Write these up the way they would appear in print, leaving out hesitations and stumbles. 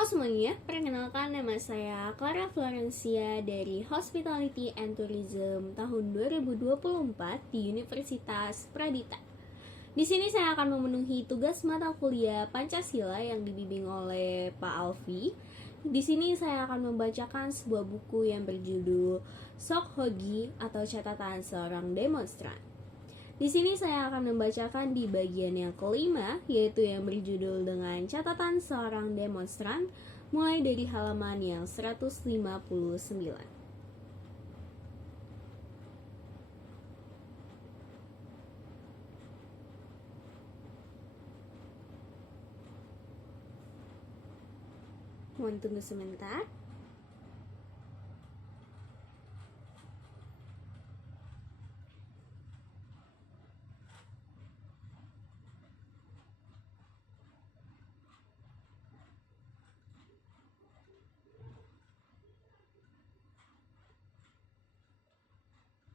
Halo semuanya, perkenalkan nama saya Clara Florencia dari Hospitality and Tourism tahun 2024 di Universitas Pradita. Di sini saya akan memenuhi tugas mata kuliah Pancasila yang dibimbing oleh Pak Alfi. Di sini saya akan membacakan sebuah buku yang berjudul Sok Hogi atau Catatan Seorang Demonstran. Di sini saya akan membacakan di bagian yang kelima, yaitu yang berjudul dengan Catatan Seorang Demonstran, mulai dari halaman yang 159. Mohon tunggu sebentar.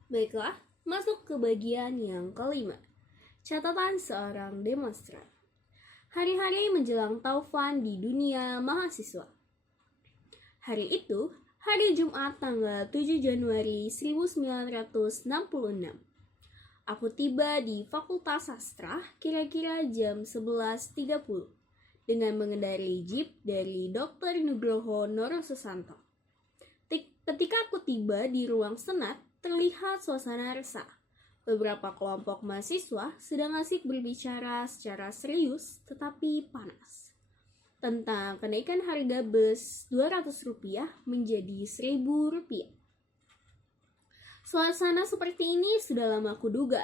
Baiklah, masuk ke bagian yang kelima. Catatan seorang demonstran. Hari-hari menjelang taufan di dunia mahasiswa. Hari itu, hari Jumat tanggal 7 Januari 1966. Aku tiba di Fakultas Sastra kira-kira jam 11.30 dengan mengendarai jeep dari Dr. Nugroho Norosusanto. Ketika aku tiba di ruang senat, terlihat suasana resah. Beberapa kelompok mahasiswa sedang asik berbicara secara serius tetapi panas tentang kenaikan harga bus Rp200 menjadi Rp1.000. Suasana seperti ini sudah lama kuduga.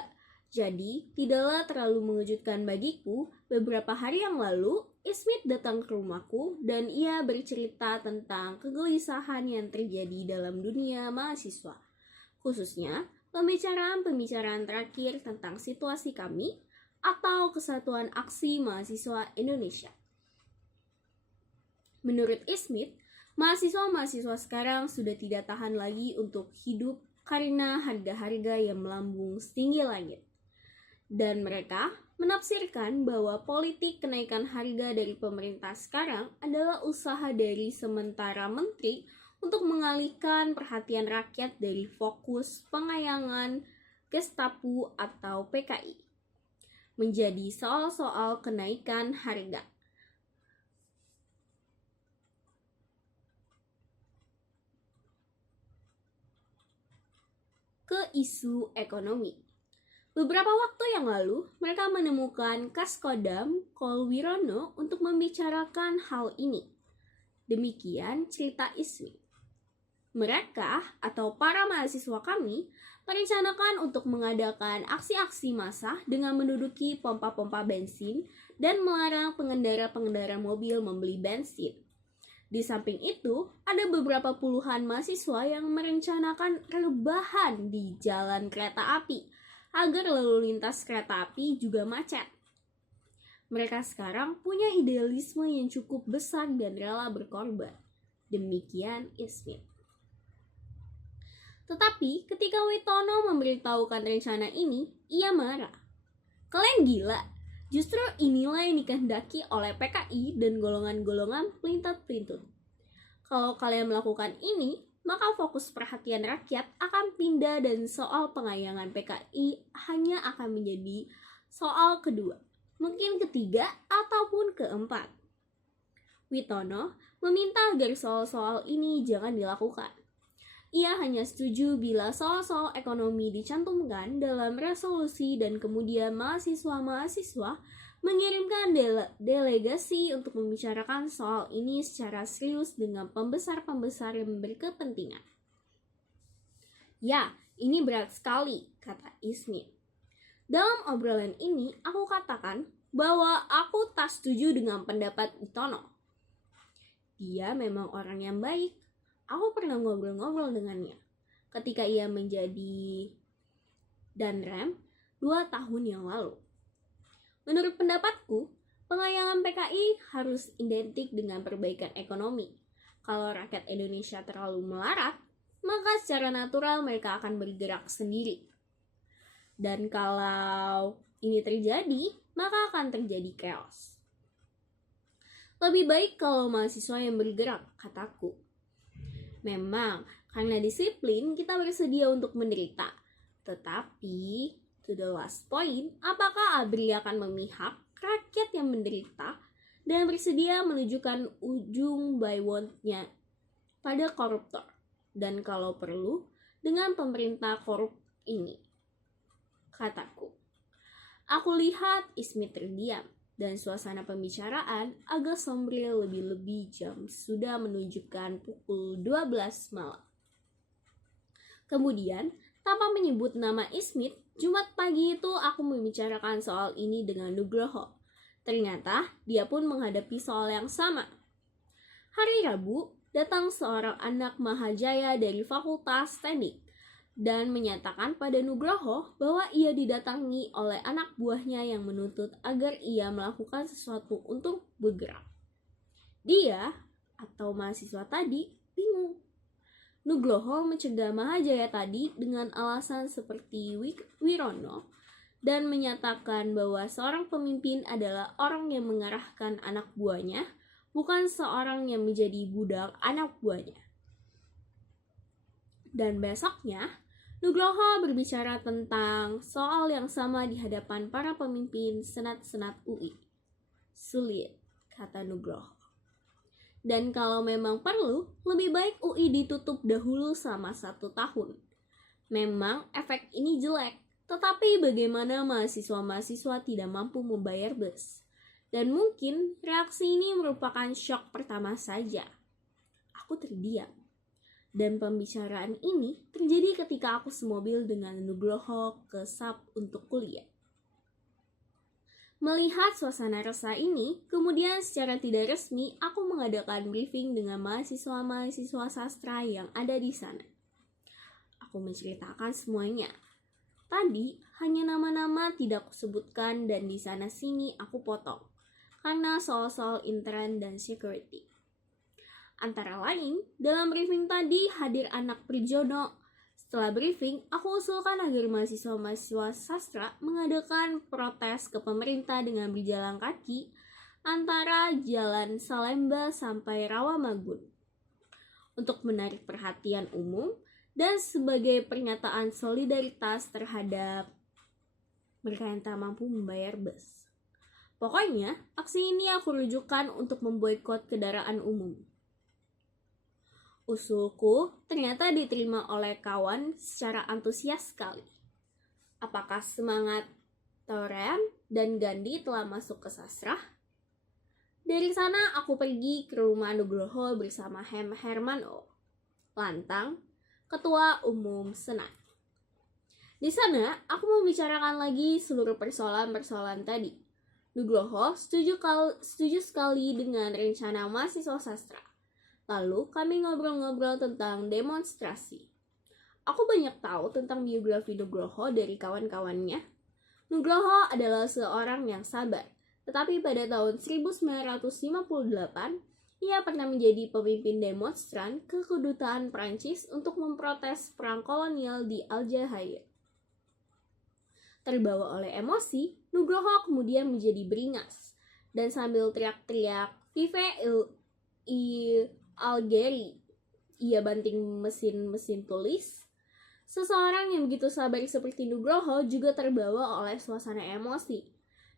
Jadi, tidaklah terlalu mengejutkan bagiku. Beberapa hari yang lalu, Ismit datang ke rumahku dan ia bercerita tentang kegelisahan yang terjadi dalam dunia mahasiswa. Khususnya, pembicaraan-pembicaraan terakhir tentang situasi kami atau Kesatuan Aksi Mahasiswa Indonesia. Menurut Ismit, mahasiswa-mahasiswa sekarang sudah tidak tahan lagi untuk hidup karena harga-harga yang melambung setinggi langit. Dan mereka menafsirkan bahwa politik kenaikan harga dari pemerintah sekarang adalah usaha dari sementara menteri untuk mengalihkan perhatian rakyat dari fokus pengayangan Gestapu atau PKI menjadi soal-soal kenaikan harga. Ke isu ekonomi. Beberapa waktu yang lalu, mereka menemukan Kaskodam Kolwirono untuk membicarakan hal ini. Demikian cerita Ismi. Mereka atau para mahasiswa kami merencanakan untuk mengadakan aksi-aksi massa dengan menduduki pompa-pompa bensin dan melarang pengendara-pengendara mobil membeli bensin. Di samping itu, ada beberapa puluhan mahasiswa yang merencanakan rebahan di jalan kereta api agar lalu lintas kereta api juga macet. Mereka sekarang punya idealisme yang cukup besar dan rela berkorban. Demikian Ismit. Tetapi ketika Witono memberitahukan rencana ini, ia marah. Kalian gila, justru inilah yang dikehendaki oleh PKI dan golongan-golongan pelintat-pelintut. Kalau kalian melakukan ini, maka fokus perhatian rakyat akan pindah dan soal pengayangan PKI hanya akan menjadi soal kedua, mungkin ketiga ataupun keempat. Witono meminta agar soal-soal ini jangan dilakukan. Ia hanya setuju bila soal-soal ekonomi dicantumkan dalam resolusi dan kemudian mahasiswa-mahasiswa mengirimkan delegasi untuk membicarakan soal ini secara serius dengan pembesar-pembesar yang berkepentingan. Ya, ini berat sekali, kata Ismit. Dalam obrolan ini, aku katakan bahwa aku tak setuju dengan pendapat Witono. Dia memang orang yang baik. Aku pernah ngobrol-ngobrol dengannya ketika ia menjadi Danrem 2 tahun yang lalu. Menurut pendapatku, pengayangan PKI harus identik dengan perbaikan ekonomi. Kalau rakyat Indonesia terlalu melarat, maka secara natural mereka akan bergerak sendiri. Dan kalau ini terjadi, maka akan terjadi chaos. Lebih baik kalau mahasiswa yang bergerak, kataku. Memang, karena disiplin kita bersedia untuk menderita. Tetapi, to the last point, apakah ABRI akan memihak rakyat yang menderita dan bersedia menunjukkan ujung byword-nya pada koruptor? Dan kalau perlu, dengan pemerintah korup ini, kataku. Aku lihat Ismit terdiam, dan suasana pembicaraan agak sombre lebih-lebih jam sudah menunjukkan pukul 12 malam. Kemudian, tanpa menyebut nama Ismit, Jumat pagi itu aku membicarakan soal ini dengan Nugroho. Ternyata, dia pun menghadapi soal yang sama. Hari Rabu, datang seorang anak Mahajaya dari Fakultas Teknik dan menyatakan pada Nugroho bahwa ia didatangi oleh anak buahnya yang menuntut agar ia melakukan sesuatu untuk bergerak. Dia, atau mahasiswa tadi, bingung. Nugroho mencegah Mahajaya tadi dengan alasan seperti Wirono dan menyatakan bahwa seorang pemimpin adalah orang yang mengarahkan anak buahnya, bukan seorang yang menjadi budak anak buahnya. Dan besoknya, Nugroho berbicara tentang soal yang sama di hadapan para pemimpin senat-senat UI. Sulit, kata Nugroho. Dan kalau memang perlu, lebih baik UI ditutup dahulu selama 1 tahun. Memang efek ini jelek, tetapi bagaimana mahasiswa-mahasiswa tidak mampu membayar bus? Dan mungkin reaksi ini merupakan syok pertama saja. Aku terdiam. Dan pembicaraan ini terjadi ketika aku semobil dengan Nugroho ke SAP untuk kuliah. Melihat suasana resah ini, kemudian secara tidak resmi aku mengadakan briefing dengan mahasiswa-mahasiswa sastra yang ada di sana. Aku menceritakan semuanya. Tadi hanya nama-nama tidak kusebutkan dan di sana sini aku potong karena soal-soal intern dan security. Antara lain, dalam briefing tadi hadir anak Prijono. Setelah briefing, aku usulkan agar mahasiswa-mahasiswa sastra mengadakan protes ke pemerintah dengan berjalan kaki antara Jalan Salemba sampai Rawamangun untuk menarik perhatian umum dan sebagai pernyataan solidaritas terhadap mereka yang tak mampu membayar bus. Pokoknya, aksi ini aku rujukan untuk memboikot kendaraan umum. Usulku ternyata diterima oleh kawan secara antusias sekali. Apakah semangat Torean dan Gandhi telah masuk ke sastra? Dari sana aku pergi ke rumah Nugroho bersama Herman O. Lantang, Ketua Umum Senat. Di sana aku membicarakan lagi seluruh persoalan-persoalan tadi. Nugroho setuju sekali dengan rencana mahasiswa sastra. Lalu kami ngobrol-ngobrol tentang demonstrasi. Aku banyak tahu tentang biografi Nugroho dari kawan-kawannya. Nugroho adalah seorang yang sabar, tetapi pada tahun 1958, ia pernah menjadi pemimpin demonstran ke kedutaan Prancis untuk memprotes perang kolonial di Aljazair. Terbawa oleh emosi, Nugroho kemudian menjadi beringas, dan sambil teriak-teriak, "Vive Algeri!" ia banting mesin tulis. Seseorang yang begitu sabar seperti Nugroho juga terbawa oleh suasana emosi.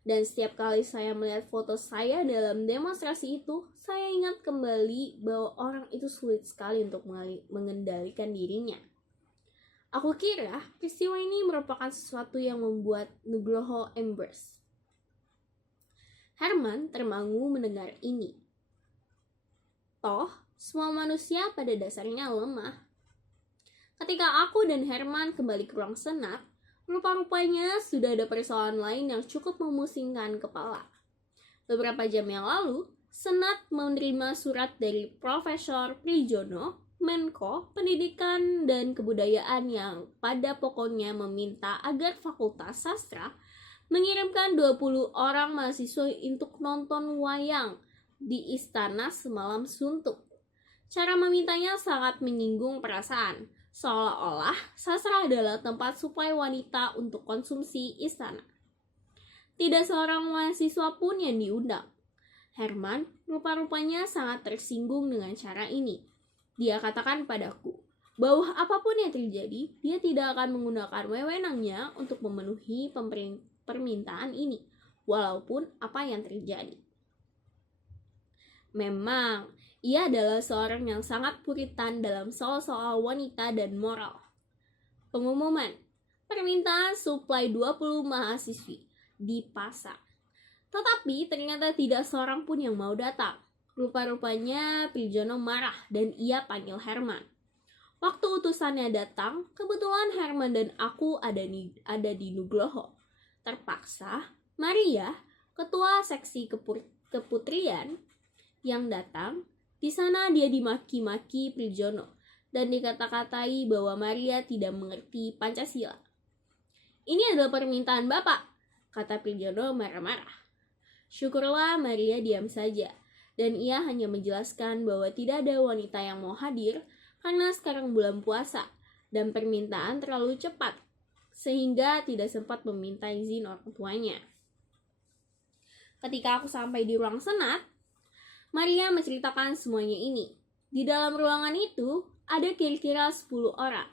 Dan setiap kali saya melihat foto saya dalam demonstrasi itu, saya ingat kembali bahwa orang itu sulit sekali untuk mengendalikan dirinya. Aku kira peristiwa ini merupakan sesuatu yang membuat Nugroho embrace. Herman termangu mendengar ini. Toh, semua manusia pada dasarnya lemah. Ketika aku dan Herman kembali ke ruang senat, rupa-rupanya sudah ada persoalan lain yang cukup memusingkan kepala. Beberapa jam yang lalu, Senat menerima surat dari Profesor Prijono, Menko Pendidikan dan Kebudayaan yang pada pokoknya meminta agar Fakultas Sastra mengirimkan 20 orang mahasiswa untuk nonton wayang di istana semalam suntuk. Cara memintanya sangat menyinggung perasaan, seolah-olah sastra adalah tempat suplai wanita untuk konsumsi istana. Tidak seorang mahasiswa pun yang diundang. Herman rupa-rupanya sangat tersinggung dengan cara ini. Dia katakan padaku bahwa apapun yang terjadi, dia tidak akan menggunakan wewenangnya untuk memenuhi permintaan ini, walaupun apa yang terjadi. Memang, ia adalah seorang yang sangat puritan dalam soal-soal wanita dan moral. Pengumuman, permintaan suplai 20 mahasiswi dipasang. Tetapi ternyata tidak seorang pun yang mau datang. Rupa-rupanya Prijono marah dan ia panggil Herman. Waktu utusannya datang, kebetulan Herman dan aku ada di Nugroho. Terpaksa, Maria, ketua seksi keputrian, yang datang. Di sana dia dimaki-maki Prijono dan dikata-katai bahwa Maria tidak mengerti Pancasila. Ini adalah permintaan Bapak, kata Prijono marah-marah. Syukurlah Maria diam saja, dan ia hanya menjelaskan bahwa tidak ada wanita yang mau hadir karena sekarang bulan puasa dan permintaan terlalu cepat, sehingga tidak sempat meminta izin orang tuanya. Ketika aku sampai di ruang senat, Maria menceritakan semuanya ini. Di dalam ruangan itu ada kira-kira 10 orang.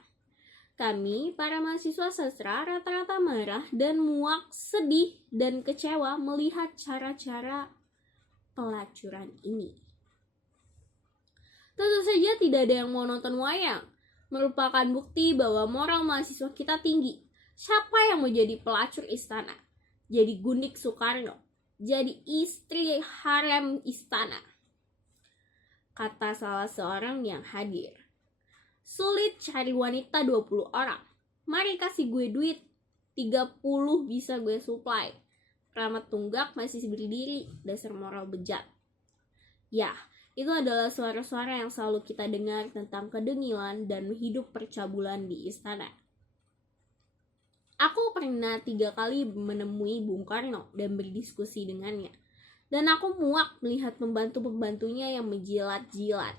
Kami, para mahasiswa sastra, rata-rata marah dan muak, sedih, dan kecewa melihat cara-cara pelacuran ini. Tentu saja tidak ada yang mau nonton wayang, merupakan bukti bahwa moral mahasiswa kita tinggi. Siapa yang mau jadi pelacur istana? Jadi gundik Soekarno? Jadi istri harem istana? Kata salah seorang yang hadir. Sulit cari wanita 20 orang. Mari kasih gue duit. 30 bisa gue supply. Keramat Tunggak masih berdiri, dasar moral bejat. Ya, itu adalah suara-suara yang selalu kita dengar tentang kedengilan dan hidup percabulan di istana. Aku pernah 3 kali menemui Bung Karno dan berdiskusi dengannya. Dan aku muak melihat pembantu-pembantunya yang menjilat-jilat.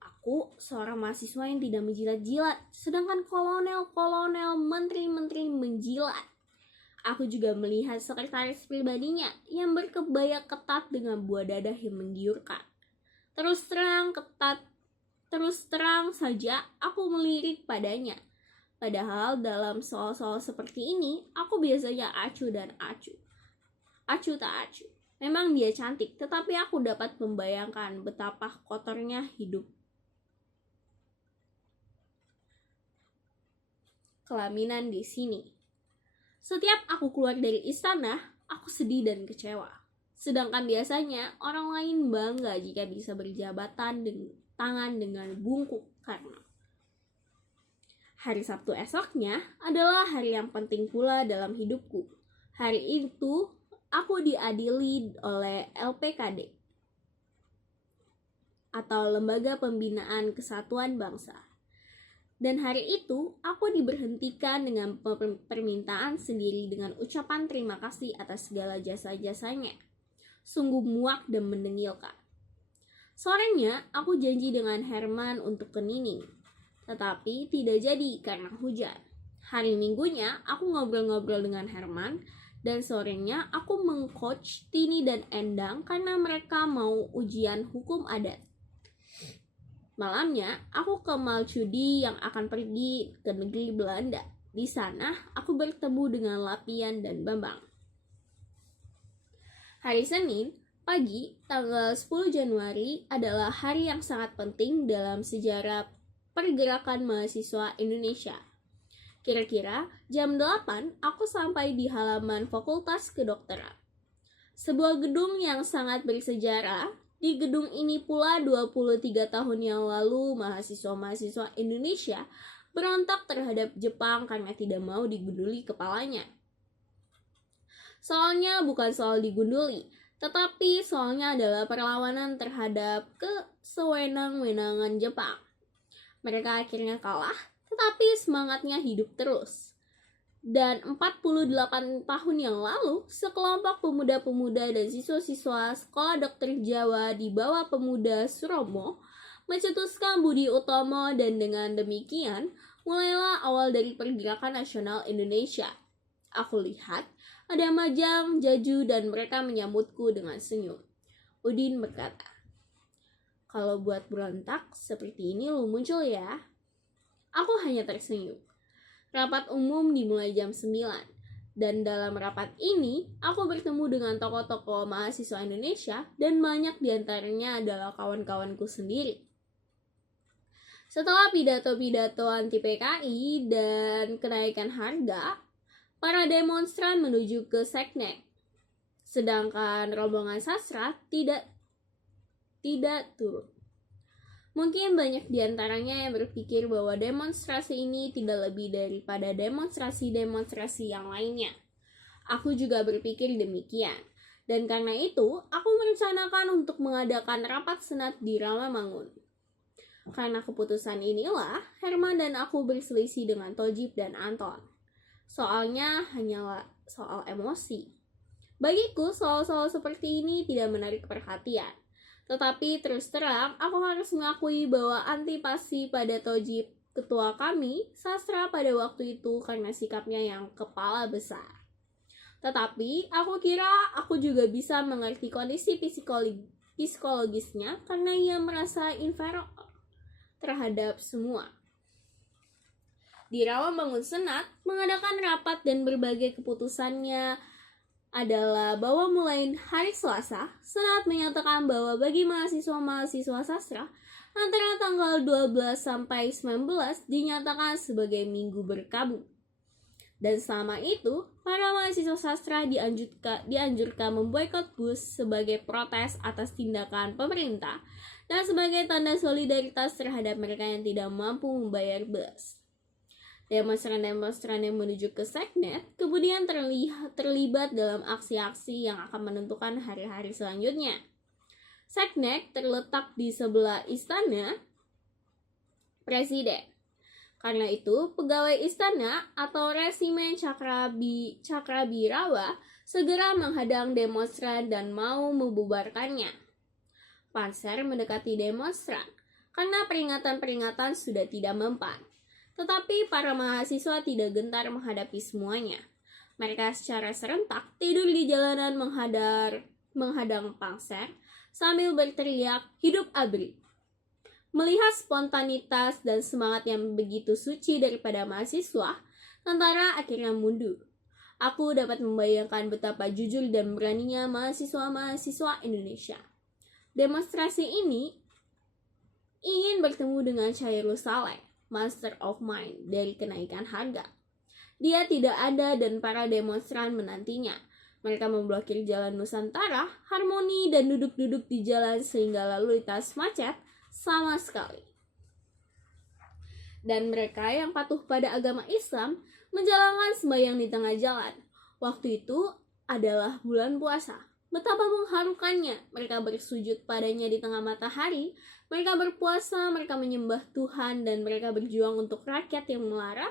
Aku seorang mahasiswa yang tidak menjilat-jilat, sedangkan kolonel-kolonel, menteri-menteri menjilat. Aku juga melihat sekretaris pribadinya yang berkebaya ketat dengan buah dadah yang menggiurkan. Terus terang saja aku melirik padanya. Padahal dalam soal-soal seperti ini, aku biasanya acuh dan acuh. Acuh tak acuh. Memang dia cantik, tetapi aku dapat membayangkan betapa kotornya hidup kelaminan di sini. Setiap aku keluar dari istana, aku sedih dan kecewa. Sedangkan biasanya orang lain bangga jika bisa berjabatan tangan dengan Bung Karno. Hari Sabtu esoknya adalah hari yang penting pula dalam hidupku. Hari itu aku diadili oleh LPKD atau Lembaga Pembinaan Kesatuan Bangsa. Dan hari itu, aku diberhentikan dengan permintaan sendiri dengan ucapan terima kasih atas segala jasa-jasanya. Sungguh muak dan mendengilkan. Sorenya, aku janji dengan Herman untuk ke Nining. Tetapi tidak jadi karena hujan. Hari Minggunya, aku ngobrol-ngobrol dengan Herman. Dan sorenya, aku meng-coach Tini dan Endang karena mereka mau ujian hukum adat. Malamnya, aku ke Malcudi yang akan pergi ke negeri Belanda. Di sana, aku bertemu dengan Lapian dan Bambang. Hari Senin, pagi, tanggal 10 Januari adalah hari yang sangat penting dalam sejarah pergerakan mahasiswa Indonesia. Kira-kira jam 8, aku sampai di halaman Fakultas Kedokteran. Sebuah gedung yang sangat bersejarah. Di gedung ini pula 23 tahun yang lalu mahasiswa-mahasiswa Indonesia berontak terhadap Jepang karena tidak mau digunduli kepalanya. Soalnya bukan soal digunduli, tetapi soalnya adalah perlawanan terhadap kesewenang-wenangan Jepang. Mereka akhirnya kalah, tetapi semangatnya hidup terus. Dan 48 tahun yang lalu, sekelompok pemuda-pemuda dan siswa-siswa Sekolah Dokter Jawa di bawah Pemuda Suromo mencetuskan Budi Utomo dan dengan demikian mulailah awal dari pergerakan nasional Indonesia. Aku lihat Ada Majang, Jaju, dan mereka menyambutku dengan senyum. Udin berkata, "Kalau buat berontak, seperti ini lu muncul ya." Aku hanya tersenyum. Rapat umum dimulai jam 9. Dan dalam rapat ini, aku bertemu dengan tokoh-tokoh mahasiswa Indonesia dan banyak diantaranya adalah kawan-kawanku sendiri. Setelah pidato-pidato anti PKI dan kenaikan harga, para demonstran menuju ke Seknek. Sedangkan rombongan sastra tidak turun. Mungkin banyak diantaranya yang berpikir bahwa demonstrasi ini tidak lebih daripada demonstrasi-demonstrasi yang lainnya. Aku juga berpikir demikian. Dan karena itu, aku merencanakan untuk mengadakan rapat senat di Rawamangun. Karena keputusan inilah, Herman dan aku berselisih dengan Tojib dan Anton. Soalnya hanyalah soal emosi. Bagiku, soal-soal seperti ini tidak menarik perhatian. Tetapi terus terang, aku harus mengakui bahwa antipati pada Tojib, ketua kami, sastra pada waktu itu karena sikapnya yang kepala besar. Tetapi aku kira aku juga bisa mengerti kondisi psikologisnya karena ia merasa inferior terhadap semua. Di Rawamangun Senat, mengadakan rapat dan berbagai keputusannya adalah bahwa mulai hari Selasa, Senat menyatakan bahwa bagi mahasiswa-mahasiswa sastra antara tanggal 12 sampai 19 dinyatakan sebagai minggu berkabut. Dan selama itu, para mahasiswa sastra dianjurkan memboikot bus sebagai protes atas tindakan pemerintah dan sebagai tanda solidaritas terhadap mereka yang tidak mampu membayar bus. Demonstran-demonstran yang menuju ke Seknek kemudian terlibat dalam aksi-aksi yang akan menentukan hari-hari selanjutnya. Seknek terletak di sebelah istana Presiden. Karena itu, pegawai istana atau resimen Cakrabirawa segera menghadang demonstran dan mau membubarkannya. Panser mendekati demonstran karena peringatan-peringatan sudah tidak mempan. Tetapi para mahasiswa tidak gentar menghadapi semuanya. Mereka secara serentak tidur di jalanan menghadang Panser sambil berteriak, "Hidup ABRI!" Melihat spontanitas dan semangat yang begitu suci daripada mahasiswa, tentara akhirnya mundur. Aku dapat membayangkan betapa jujur dan beraninya mahasiswa-mahasiswa Indonesia. Demonstrasi ini ingin bertemu dengan Chairul Saleh, Master of Mind dari kenaikan harga. Dia tidak ada dan para demonstran menantinya. Mereka memblokir jalan Nusantara, Harmoni, dan duduk-duduk di jalan sehingga lalu lintas macet sama sekali. Dan mereka yang patuh pada agama Islam menjalankan sembahyang di tengah jalan. Waktu itu adalah bulan puasa. Betapa mengharukannya, mereka bersujud padanya di tengah matahari, mereka berpuasa, mereka menyembah Tuhan, dan mereka berjuang untuk rakyat yang melarat.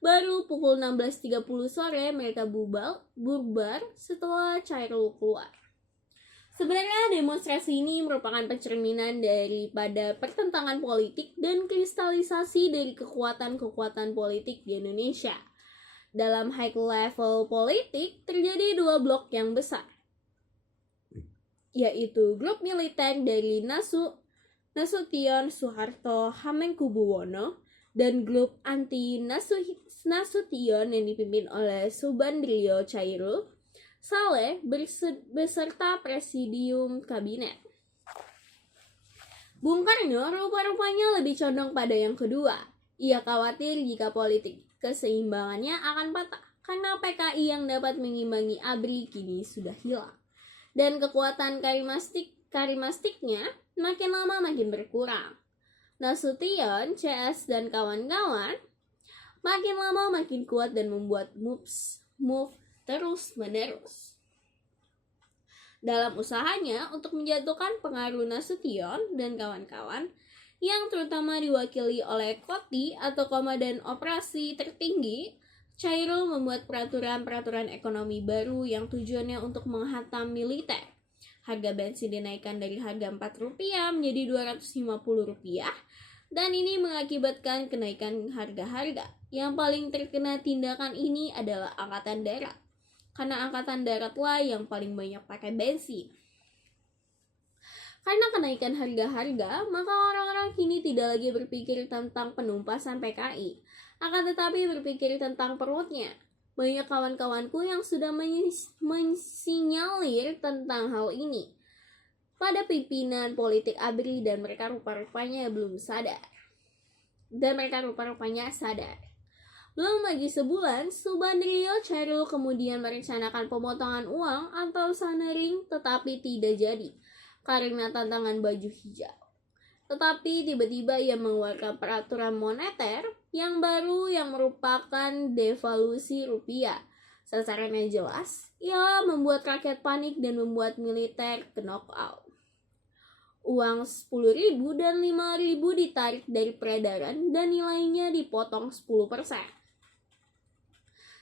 Baru pukul 16.30 sore mereka bubar setelah Chairul keluar. Sebenarnya demonstrasi ini merupakan pencerminan daripada pertentangan politik dan kristalisasi dari kekuatan-kekuatan politik di Indonesia. Dalam high level politik terjadi dua blok yang besar, yaitu grup militer dari Nasution Soeharto Hamengkubuwono dan grup anti Nasution yang dipimpin oleh Subandrio Chairul Saleh beserta presidium kabinet. Bung Karno rupa-rupanya lebih condong pada yang kedua. Ia khawatir jika politik keseimbangannya akan patah karena PKI yang dapat mengimbangi ABRI kini sudah hilang. Dan kekuatan karismatiknya makin lama makin berkurang. Nasution, CS, dan kawan-kawan makin lama makin kuat dan membuat move terus-menerus. Dalam usahanya untuk menjatuhkan pengaruh Nasution dan kawan-kawan yang terutama diwakili oleh Koti atau Komandan Operasi Tertinggi, Chairul membuat peraturan-peraturan ekonomi baru yang tujuannya untuk menghantam militer. Harga bensin dinaikkan dari harga Rp4 menjadi Rp250, dan ini mengakibatkan kenaikan harga-harga. Yang paling terkena tindakan ini adalah Angkatan Darat. karena angkatan daratlah yang paling banyak pakai bensin. Karena kenaikan harga-harga, maka orang-orang kini tidak lagi berpikir tentang penumpasan PKI, akan tetapi berpikir tentang perutnya. Banyak kawan-kawanku yang sudah mensinyalir tentang hal ini pada pimpinan politik ABRI dan mereka rupa-rupanya sadar. Belum lagi sebulan, Subandrio Chairul kemudian merencanakan pemotongan uang atau sanering tetapi tidak jadi karena tantangan baju hijau. Tetapi tiba-tiba ia mengeluarkan peraturan moneter yang baru yang merupakan devaluasi rupiah. Sasarannya jelas, ia membuat rakyat panik dan membuat militer ke knockout. Uang 10.000 dan 5.000 ditarik dari peredaran dan nilainya dipotong 10%.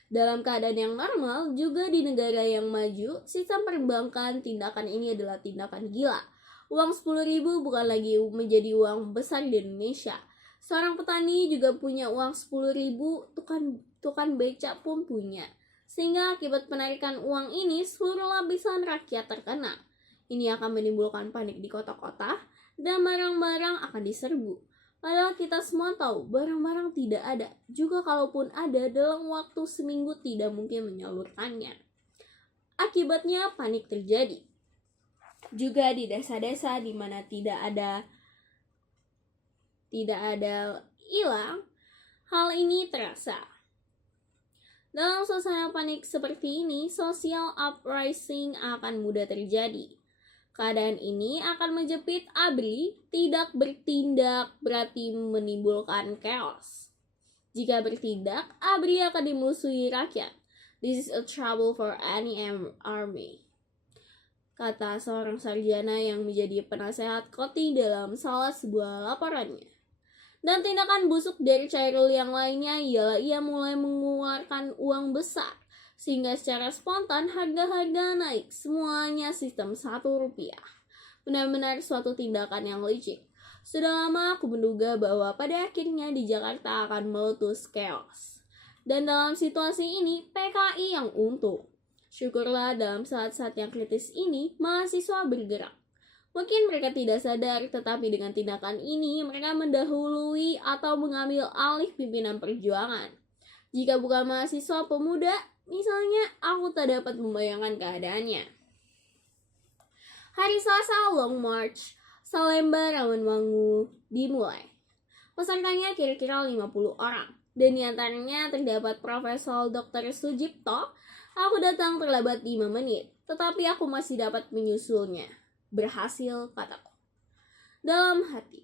Dalam keadaan yang normal, juga di negara yang maju, sistem perbankan tindakan ini adalah tindakan gila. Uang 10.000 bukan lagi menjadi uang besar di Indonesia. Seorang petani juga punya uang 10.000, tukang beca pun punya. Sehingga akibat penarikan uang ini, seluruh lapisan rakyat terkena. Ini akan menimbulkan panik di kota-kota dan barang-barang akan diserbu. Padahal kita semua tahu barang-barang tidak ada. Juga kalaupun ada, dalam waktu seminggu tidak mungkin menyalurkannya. Akibatnya panik terjadi. Juga di desa-desa di mana tidak ada hilang, hal ini terasa. Dalam suasana panik seperti ini, social uprising akan mudah terjadi. Keadaan ini akan menjepit ABRI, tidak bertindak berarti menimbulkan chaos. Jika bertindak, ABRI akan dimusuhi rakyat. This is a trouble for any army, kata seorang sarjana yang menjadi penasehat Koti dalam salah sebuah laporannya. Dan tindakan busuk dari Chairul yang lainnya ialah ia mulai mengeluarkan uang besar, sehingga secara spontan harga-harga naik, semuanya sistem Rp1. Benar-benar suatu tindakan yang licik. Sudah lama aku menduga bahwa pada akhirnya di Jakarta akan meletus chaos. Dan dalam situasi ini, PKI yang untung. Syukurlah dalam saat-saat yang kritis ini, mahasiswa bergerak. Mungkin mereka tidak sadar, tetapi dengan tindakan ini, mereka mendahului atau mengambil alih pimpinan perjuangan. Jika bukan mahasiswa pemuda, misalnya, aku tak dapat membayangkan keadaannya. Hari Selasa Long March, Salemba Rawamangun dimulai. Pesertanya kira-kira 50 orang, dan diantaranya terdapat Profesor Dr. Sujipto. Aku datang terlambat 5 menit, tetapi aku masih dapat menyusulnya. Berhasil, kataku. Dalam hati,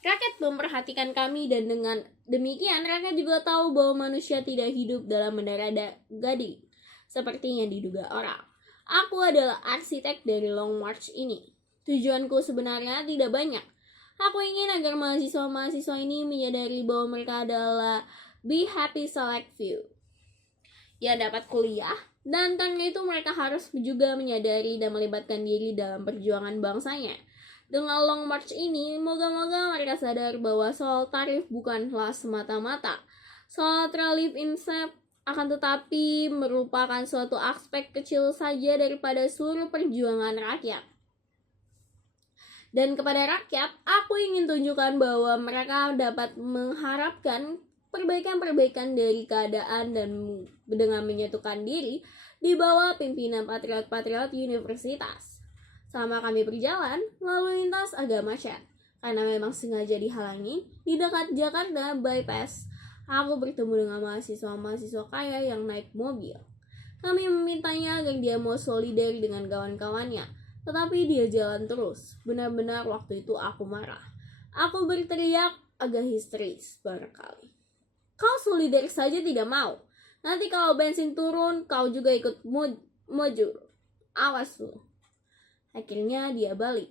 rakyat memperhatikan kami dan dengan demikian rakyat juga tahu bahwa manusia tidak hidup dalam menara gading seperti yang diduga orang. Aku adalah arsitek dari Long March ini. Tujuanku sebenarnya tidak banyak. Aku ingin agar mahasiswa-mahasiswa ini menyadari bahwa mereka adalah be happy select few yang dapat kuliah, dan karena itu mereka harus juga menyadari dan melibatkan diri dalam perjuangan bangsanya. Dengan Long March ini, moga-moga mereka sadar bahwa soal tarif bukanlah semata-mata soal relief income, akan tetapi merupakan suatu aspek kecil saja daripada seluruh perjuangan rakyat. Dan kepada rakyat, aku ingin tunjukkan bahwa mereka dapat mengharapkan perbaikan-perbaikan dari keadaan dan dengan menyatukan diri di bawah pimpinan patriot-patriot universitas. Selama kami berjalan, lalu lintas agak macet, karena memang sengaja dihalangi di dekat Jakarta Bypass. Aku bertemu dengan mahasiswa-mahasiswa kaya yang naik mobil. Kami memintanya agar dia mau solidar dengan kawan-kawannya, tetapi dia jalan terus. Benar-benar waktu itu aku marah. Aku berteriak agak histeris barangkali. Kau solidar saja tidak mau. Nanti kalau bensin turun, kau juga ikut maju. Awas lu. Akhirnya dia balik.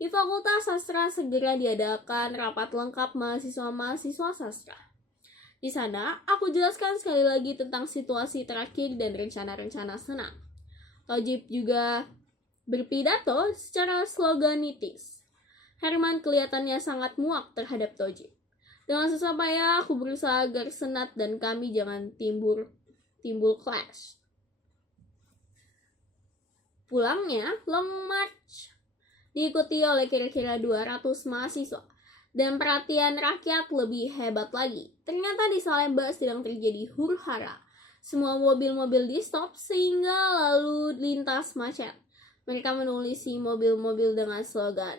Di Fakultas Sastra segera diadakan rapat lengkap mahasiswa-mahasiswa sastra. Di sana, aku jelaskan sekali lagi tentang situasi terakhir dan rencana-rencana senam. Tojib juga berpidato secara sloganitis. Herman kelihatannya sangat muak terhadap Tojib. Dengan susah payah aku berusaha agar Senat dan kami jangan timbul timbul clash. Pulangnya, Long March diikuti oleh kira-kira 200 mahasiswa. Dan perhatian rakyat lebih hebat lagi. Ternyata di Salemba sedang terjadi huru-hara. Semua mobil-mobil di stop sehingga lalu lintas macet. Mereka menulisi mobil-mobil dengan slogan,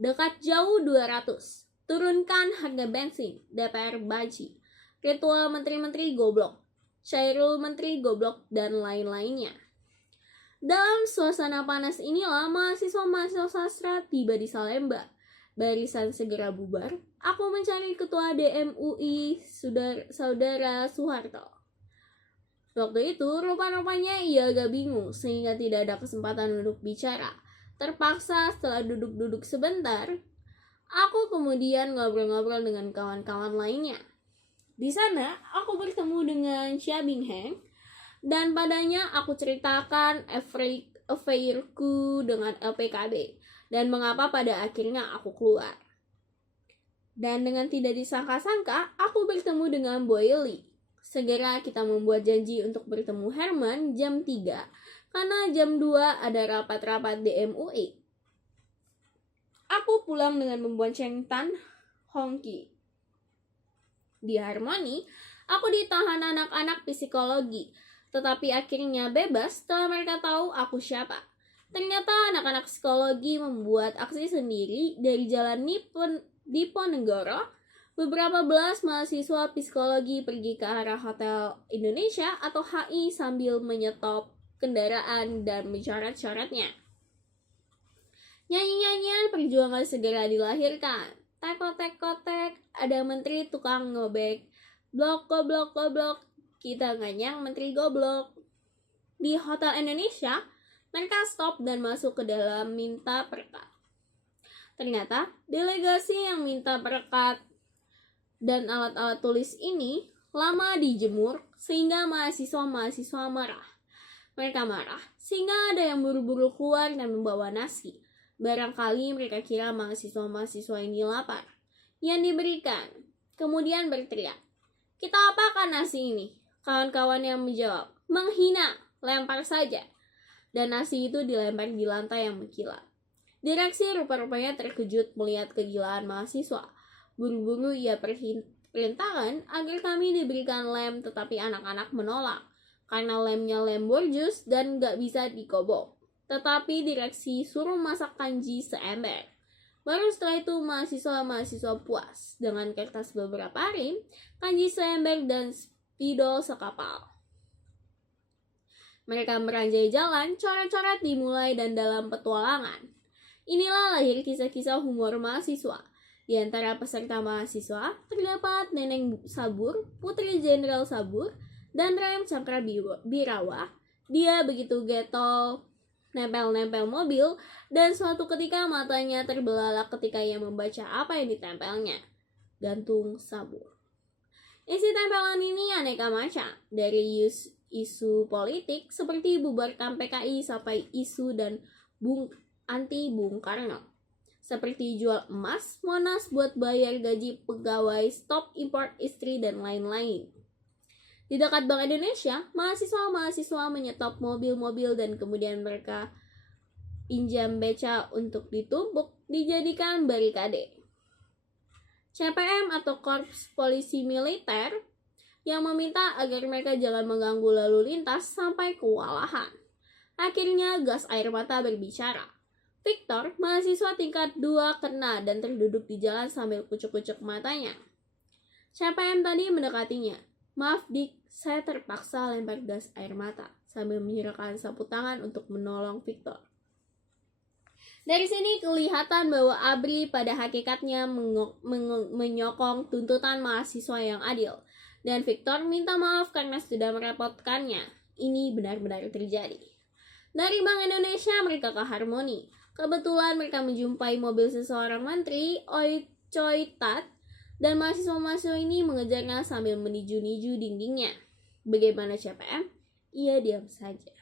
"Dekat jauh 200, turunkan harga bensin, DPR Baji, ritual menteri-menteri goblok, Chairul menteri goblok, dan lain-lainnya." Dalam suasana panas inilah mahasiswa-mahasiswa sastra tiba di Salemba. Barisan segera bubar. Aku mencari ketua DMUI, saudara Soeharto. Waktu itu rupa-rupanya ia agak bingung sehingga tidak ada kesempatan untuk bicara. Terpaksa setelah duduk-duduk sebentar, aku kemudian ngobrol-ngobrol dengan kawan-kawan lainnya. Di sana aku bertemu dengan Xia Bingheng dan padanya aku ceritakan affairku dengan LPKB dan mengapa pada akhirnya aku keluar. Dan dengan tidak disangka-sangka, aku bertemu dengan Boy Lee. Segera kita membuat janji untuk bertemu Herman jam 3, karena jam 2 ada rapat-rapat di MUI. Aku pulang dengan membonceng Tan Hongki. Di Harmoni, aku ditahan anak-anak psikologi, tetapi akhirnya bebas setelah mereka tahu aku siapa. Ternyata anak-anak psikologi membuat aksi sendiri dari Jalan Diponegoro. Beberapa belas mahasiswa psikologi pergi ke arah Hotel Indonesia atau HI sambil menyetop kendaraan dan mencoret-coretnya. Nyanyi-nyanyian perjuangan segera dilahirkan. Tek-tek-tek, ada menteri tukang ngobek. Blok, goblok, goblok, kita nganyang menteri goblok. Di Hotel Indonesia, mereka stop dan masuk ke dalam minta perekat. Ternyata delegasi yang minta perekat dan alat-alat tulis ini lama dijemur sehingga mahasiswa-mahasiswa marah. Mereka marah sehingga ada yang buru-buru keluar dan membawa nasi. Barangkali mereka kira mahasiswa-mahasiswa ini lapar. Yang diberikan, kemudian berteriak, "Kita apakan nasi ini?" Kawan-kawan yang menjawab, "Menghina, lempar saja." Dan nasi itu dilempar di lantai yang mengkilat. Direksi rupa-rupanya terkejut melihat kegilaan mahasiswa. Buru-buru ia perintahkan agar kami diberikan lem, tetapi anak-anak menolak. Karena lemnya lem borjus dan gak bisa dikobok. Tetapi direksi suruh masak kanji seember. Baru setelah itu mahasiswa-mahasiswa puas dengan kertas beberapa rim, kanji seember dan spidol sekapal. Mereka meranjai jalan, coret-coret dimulai dan dalam petualangan. Inilah lahir kisah-kisah humor mahasiswa. Di antara peserta mahasiswa, terdapat Neneng Sabur, Putri Jenderal Sabur, dan Rem Cakra Birawa. Dia begitu getol, nempel-nempel mobil, dan suatu ketika matanya terbelalak ketika ia membaca apa yang ditempelnya. Gantung Sabur. Isi tempelan ini aneka macam, dari isu politik seperti bubarkan PKI sampai isu dan anti Bung Karno. Seperti jual emas, Monas buat bayar gaji pegawai, stop import istri, dan lain-lain. Di dekat Bank Indonesia, mahasiswa-mahasiswa menyetop mobil-mobil dan kemudian mereka pinjam beca untuk ditumpuk dijadikan barikade. CPM atau Korps Polisi Militer yang meminta agar mereka jangan mengganggu lalu lintas sampai kewalahan. Akhirnya gas air mata berbicara. Victor, mahasiswa tingkat 2 kena dan terduduk di jalan sambil kucuk-kucuk matanya. CPM tadi mendekatinya. "Maaf Dik, saya terpaksa lempar gas air mata," sambil menyerahkan sapu tangan untuk menolong Victor. Dari sini kelihatan bahwa ABRI pada hakikatnya menyokong tuntutan mahasiswa yang adil. Dan Victor minta maaf karena sudah merepotkannya. Ini benar-benar terjadi. Dari Bank Indonesia mereka ke Harmoni. Kebetulan mereka menjumpai mobil seseorang menteri, Oi Choi Tat, dan mahasiswa-mahasiswa ini mengejarnya sambil meniju-niju dindingnya. Bagaimana CPM? Ia diam saja.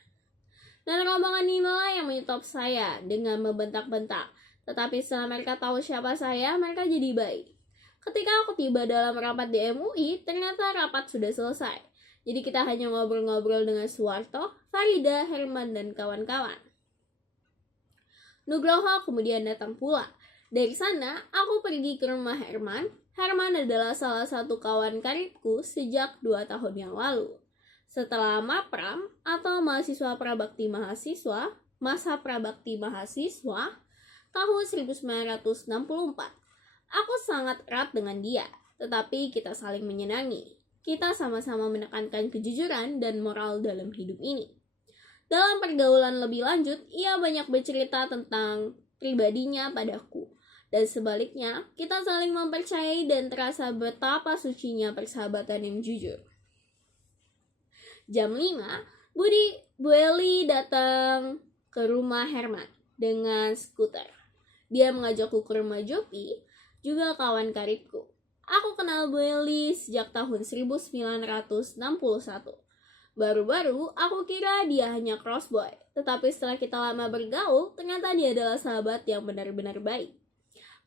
Dan rombongan inilah yang menyetop saya dengan membentak-bentak. Tetapi setelah mereka tahu siapa saya, mereka jadi baik. Ketika aku tiba dalam rapat di MUI, ternyata rapat sudah selesai. Jadi kita hanya ngobrol-ngobrol dengan Suwarto, Farida, Herman, dan kawan-kawan. Nugroho kemudian datang pula. Dari sana, aku pergi ke rumah Herman. Herman adalah salah satu kawan karibku sejak 2 tahun yang lalu. Setelah MAPRAM atau Mahasiswa Prabakti Mahasiswa, masa Prabakti Mahasiswa, tahun 1964. Aku sangat erat dengan dia, tetapi kita saling menyenangi. Kita sama-sama menekankan kejujuran dan moral dalam hidup ini. Dalam pergaulan lebih lanjut, ia banyak bercerita tentang pribadinya padaku. Dan sebaliknya, kita saling mempercayai dan terasa betapa sucinya persahabatan yang jujur. Jam 5, Bu Eli datang ke rumah Herman dengan skuter. Dia mengajakku ke rumah Jopi, juga kawan karibku. Aku kenal Bu Eli sejak tahun 1961. Baru-baru aku kira dia hanya crossboy, tetapi setelah kita lama bergaul, ternyata dia adalah sahabat yang benar-benar baik.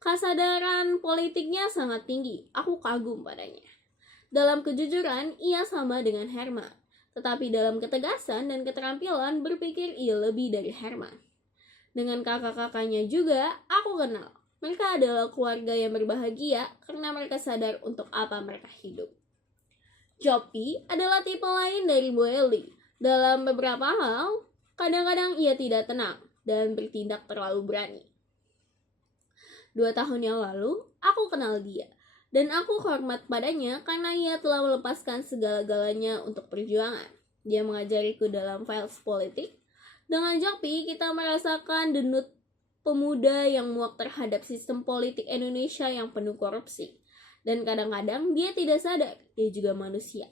Kesadaran politiknya sangat tinggi, aku kagum padanya. Dalam kejujuran, ia sama dengan Herman, tetapi dalam ketegasan dan keterampilan berpikir ia lebih dari Herman. Dengan kakak-kakaknya juga, aku kenal. Mereka adalah keluarga yang berbahagia karena mereka sadar untuk apa mereka hidup. Jopi adalah tipe lain dari Bu Eli. Dalam beberapa hal, kadang-kadang ia tidak tenang dan bertindak terlalu berani. 2 tahun yang lalu, aku kenal dia. Dan aku hormat padanya karena ia telah melepaskan segala-galanya untuk perjuangan. Dia mengajariku dalam files politik. Dengan Jopi, kita merasakan denyut pemuda yang muak terhadap sistem politik Indonesia yang penuh korupsi. Dan kadang-kadang dia tidak sadar, dia juga manusia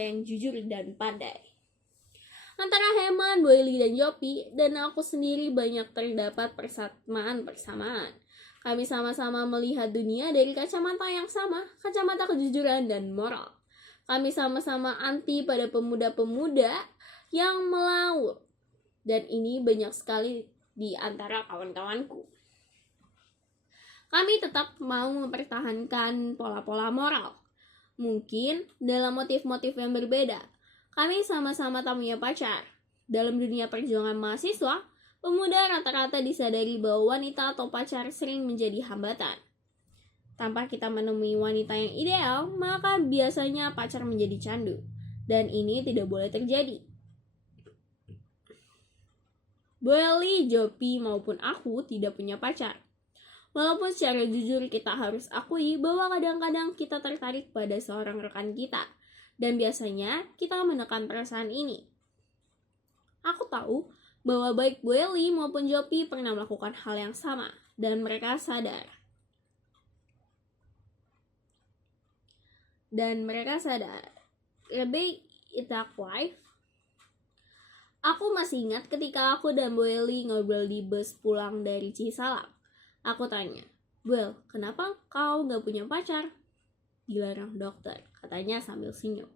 yang jujur dan pandai. Antara Herman, Bu Eli, dan Jopi, dan aku sendiri banyak terdapat persamaan. Kami sama-sama melihat dunia dari kacamata yang sama, kacamata kejujuran dan moral. Kami sama-sama anti pada pemuda-pemuda yang melaut. Dan ini banyak sekali di antara kawan-kawanku. Kami tetap mau mempertahankan pola-pola moral. Mungkin dalam motif-motif yang berbeda. Kami sama-sama tak punya pacar. Dalam dunia perjuangan mahasiswa, pemuda rata-rata disadari bahwa wanita atau pacar sering menjadi hambatan. Tanpa kita menemui wanita yang ideal, maka biasanya pacar menjadi candu. Dan ini tidak boleh terjadi. Bu Eli, Jopi, maupun aku tidak punya pacar. Walaupun secara jujur kita harus akui bahwa kadang-kadang kita tertarik pada seorang rekan kita. Dan biasanya kita menekan perasaan ini. Aku tahu bahwa baik Bu Eli maupun Jopi pernah melakukan hal yang sama. Dan mereka sadar. Lebih itak life. Aku masih ingat ketika aku dan Bu Eli ngobrol di bus pulang dari Cisalang. Aku tanya, "Well, kenapa kau gak punya pacar?" "Dilarang dokter," katanya sambil senyum.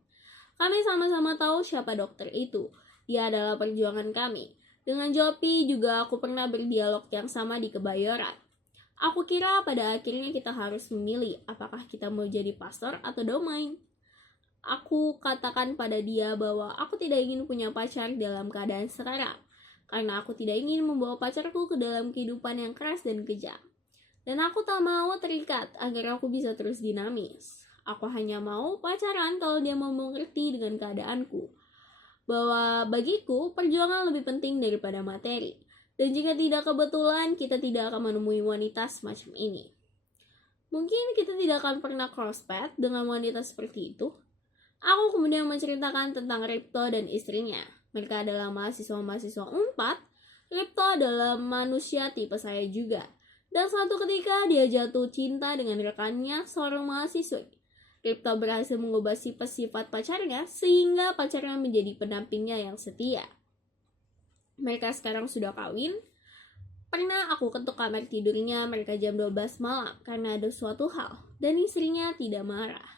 Kami sama-sama tahu siapa dokter itu. Dia adalah perjuangan kami. Dengan Jopi juga aku pernah berdialog yang sama di Kebayoran. Aku kira pada akhirnya kita harus memilih apakah kita mau jadi pastor atau domain. Aku katakan pada dia bahwa aku tidak ingin punya pacar dalam keadaan sekarang, karena aku tidak ingin membawa pacarku ke dalam kehidupan yang keras dan kejam. Dan aku tak mau terikat agar aku bisa terus dinamis. Aku hanya mau pacaran kalau dia mau mengerti dengan keadaanku. Bahwa bagiku perjuangan lebih penting daripada materi. Dan jika tidak kebetulan, kita tidak akan menemui wanita semacam ini. Mungkin kita tidak akan pernah cross-path dengan wanita seperti itu. Aku kemudian menceritakan tentang Ripto dan istrinya. Mereka adalah mahasiswa-mahasiswa Unpad. Ripto adalah manusia tipe saya juga. Dan suatu ketika dia jatuh cinta dengan rekannya, seorang mahasiswa. Ripto berhasil mengubah sifat pacarnya sehingga pacarnya menjadi pendampingnya yang setia. Mereka sekarang sudah kawin. Pernah aku ketuk kamar tidurnya mereka jam 12 malam karena ada suatu hal. Dan istrinya tidak marah.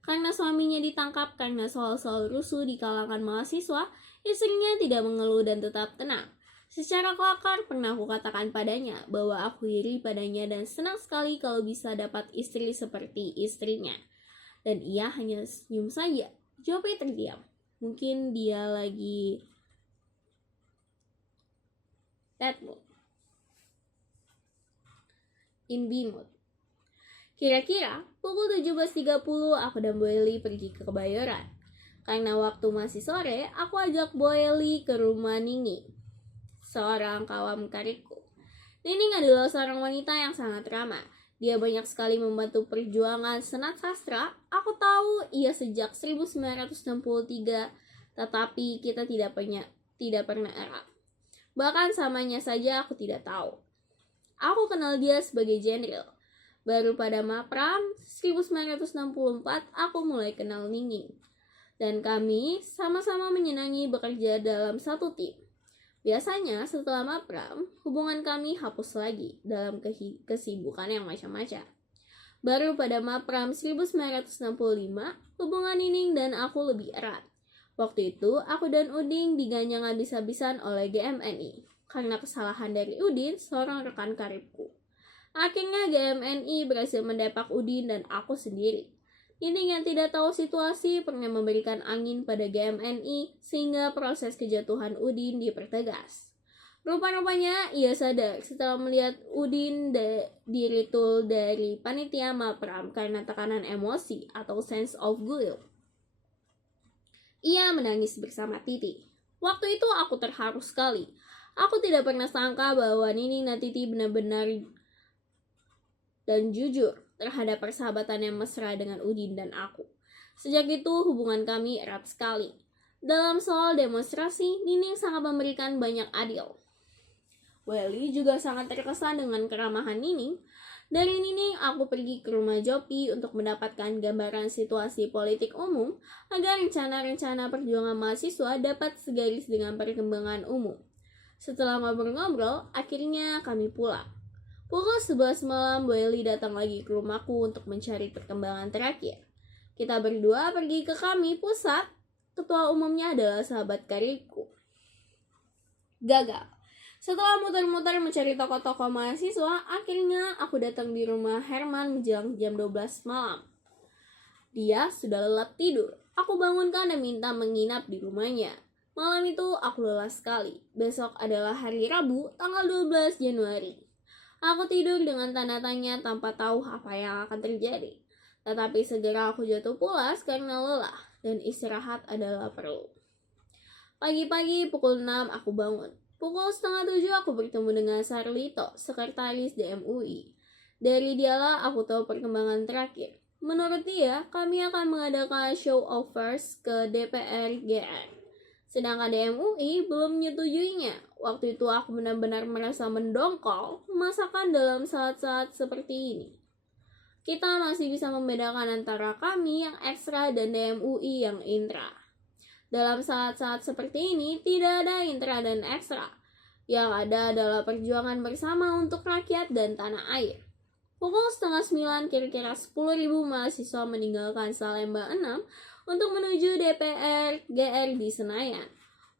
Karena suaminya ditangkap karena soal-soal rusuh di kalangan mahasiswa, istrinya tidak mengeluh dan tetap tenang. Secara kelakar pernah aku katakan padanya bahwa aku iri padanya dan senang sekali kalau bisa dapat istri seperti istrinya. Dan ia hanya senyum saja. Jopi terdiam. Mungkin dia lagi bad mood. In B mood. Kira-kira pukul 17.30 aku dan Boyli pergi ke Kebayoran. Karena waktu masih sore, aku ajak Boyli ke rumah Nini, seorang kawan karibku. Nining adalah seorang wanita yang sangat ramah. Dia banyak sekali membantu perjuangan senat sastra. Aku tahu ia sejak 1963, tetapi kita tidak pernah erat. Bahkan samanya saja aku tidak tahu. Aku kenal dia sebagai jenderal. Baru pada Mapram 1964 aku mulai kenal Nining. Dan kami sama-sama menyenangi bekerja dalam satu tim. Biasanya setelah Mapram, hubungan kami hapus lagi dalam kesibukan yang macam-macam. Baru pada Mapram 1965, hubungan Nining dan aku lebih erat. Waktu itu, aku dan Udin diganyang habis-habisan oleh GMNI karena kesalahan dari Udin, seorang rekan karibku. Akhirnya GMNI berhasil mendepak Udin dan aku sendiri. Nining yang tidak tahu situasi pernah memberikan angin pada GMNI sehingga proses kejatuhan Udin dipertegas. Rupa-rupanya ia sadar setelah melihat Udin diritul dari panitia Mapram karena tekanan emosi atau sense of guilt. Ia menangis bersama Titi. Waktu itu aku terharu sekali. Aku tidak pernah sangka bahwa Nining dan Titi benar-benar dan jujur terhadap persahabatan yang mesra dengan Udin dan aku. Sejak itu hubungan kami erat sekali. Dalam soal demonstrasi, Nining sangat memberikan banyak adil. Welly juga sangat terkesan dengan keramahan Nining. Dari Nining, aku pergi ke rumah Jopi untuk mendapatkan gambaran situasi politik umum agar rencana-rencana perjuangan mahasiswa dapat segaris dengan perkembangan umum. Setelah ngobrol-ngobrol, akhirnya kami pulang. Pukul 11 malam, Welly datang lagi ke rumahku untuk mencari perkembangan terakhir. Kita berdua pergi ke kami pusat. Ketua umumnya adalah sahabat karibku. Gagal. Setelah muter-muter mencari tokoh-tokoh mahasiswa, akhirnya aku datang di rumah Herman menjelang jam 12 malam. Dia sudah lelap tidur. Aku bangunkan dan minta menginap di rumahnya. Malam itu aku lelah sekali. Besok adalah hari Rabu, tanggal 12 Januari. Aku tidur dengan tanda tanya tanpa tahu apa yang akan terjadi. Tetapi segera aku jatuh pulas karena lelah dan istirahat adalah perlu. Pagi-pagi pukul 6 aku bangun. Pukul 6:30 aku bertemu dengan Sarlito, sekretaris DMUI. Dari dialah aku tahu perkembangan terakhir. Menurut dia, kami akan mengadakan show of force ke DPR GR. Sedangkan DMUI belum menyetujuinya. Waktu itu aku benar-benar merasa mendongkol masakan dalam saat-saat seperti ini. Kita masih bisa membedakan antara kami yang ekstra dan DMUI yang intra. Dalam saat-saat seperti ini, tidak ada intra dan ekstra. Yang ada adalah perjuangan bersama untuk rakyat dan tanah air. Pukul 8:30 kira-kira 10.000 mahasiswa meninggalkan Salemba 6 untuk menuju DPR GR di Senayan.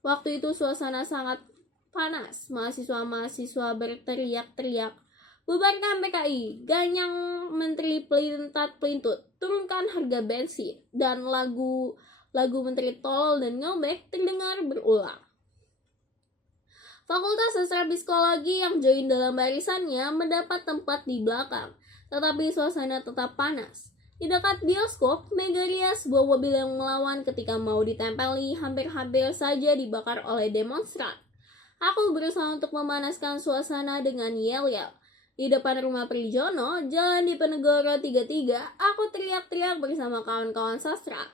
Waktu itu suasana sangat panas. Mahasiswa-mahasiswa berteriak-teriak, "Bubarkan PKI, ganyang Menteri Pelintat Pelintut, turunkan harga bensin," dan lagu Menteri Tolol dan Ngobek terdengar berulang. Fakultas Sastra Psikologi yang join dalam barisannya mendapat tempat di belakang, tetapi suasana tetap panas. Di dekat bioskop, Megaria, sebuah mobil yang melawan ketika mau ditempeli, hampir-hampir saja dibakar oleh demonstran. Aku berusaha untuk memanaskan suasana dengan yel-yel. Di depan rumah Prijono, Jalan Diponegoro 33, aku teriak-teriak bersama kawan-kawan sastra.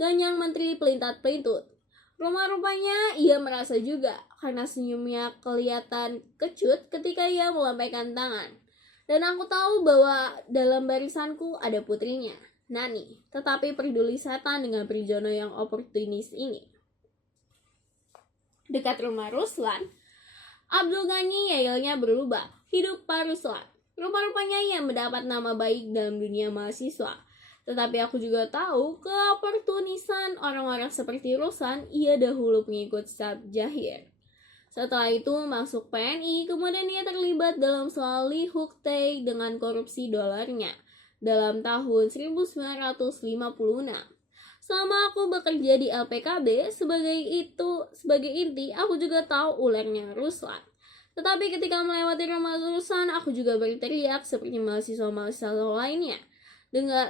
Ganyang Menteri Pelintat Pelintut. Rupanya ia merasa juga, karena senyumnya kelihatan kecut ketika ia melambaikan tangan. Dan aku tahu bahwa dalam barisanku ada putrinya, Nani, tetapi peduli setan dengan Prijono yang oportunis ini. Dekat rumah Ruslan, Abdul Ghani yayelnya berubah, hidup Pak Ruslan. Rupa-rupanya ia mendapat nama baik dalam dunia mahasiswa. Tetapi aku juga tahu keoportunisan orang-orang seperti Ruslan, ia dahulu pengikut Syed Zahir. Setelah itu masuk PNI, kemudian ia terlibat dalam soal Lee Hook Tae dengan korupsi dolarnya dalam tahun 1956. Selama aku bekerja di LPKB, sebagai inti, aku juga tahu ulernya Ruslan. Tetapi ketika melewati rumah Ruslan, aku juga berteriak seperti mahasiswa-mahasiswa lainnya.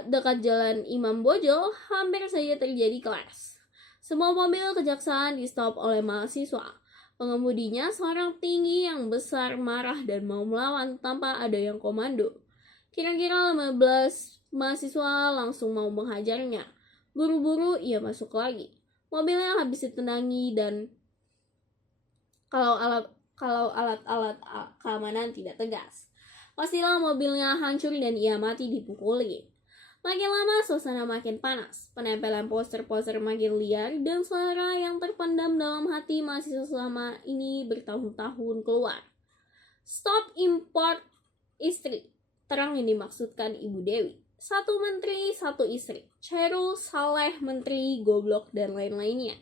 Dekat jalan Imam Bonjol, hampir saja terjadi clash. Semua mobil kejaksaan di-stop oleh mahasiswa. Pengemudinya seorang tinggi yang besar, marah dan mau melawan tanpa ada yang komando. Kira-kira 15 mahasiswa langsung mau menghajarnya. Buru-buru ia masuk lagi. Mobilnya habis ditendangi dan kalau alat-alat keamanan tidak tegas, pastilah mobilnya hancur dan ia mati dipukuli. Makin lama suasana makin panas, penempelan poster-poster makin liar, dan suara yang terpendam dalam hati mahasiswa selama ini bertahun-tahun keluar. Stop import istri, terang yang dimaksudkan Ibu Dewi. Satu menteri, satu istri. Chairul Saleh menteri, goblok, dan lain-lainnya.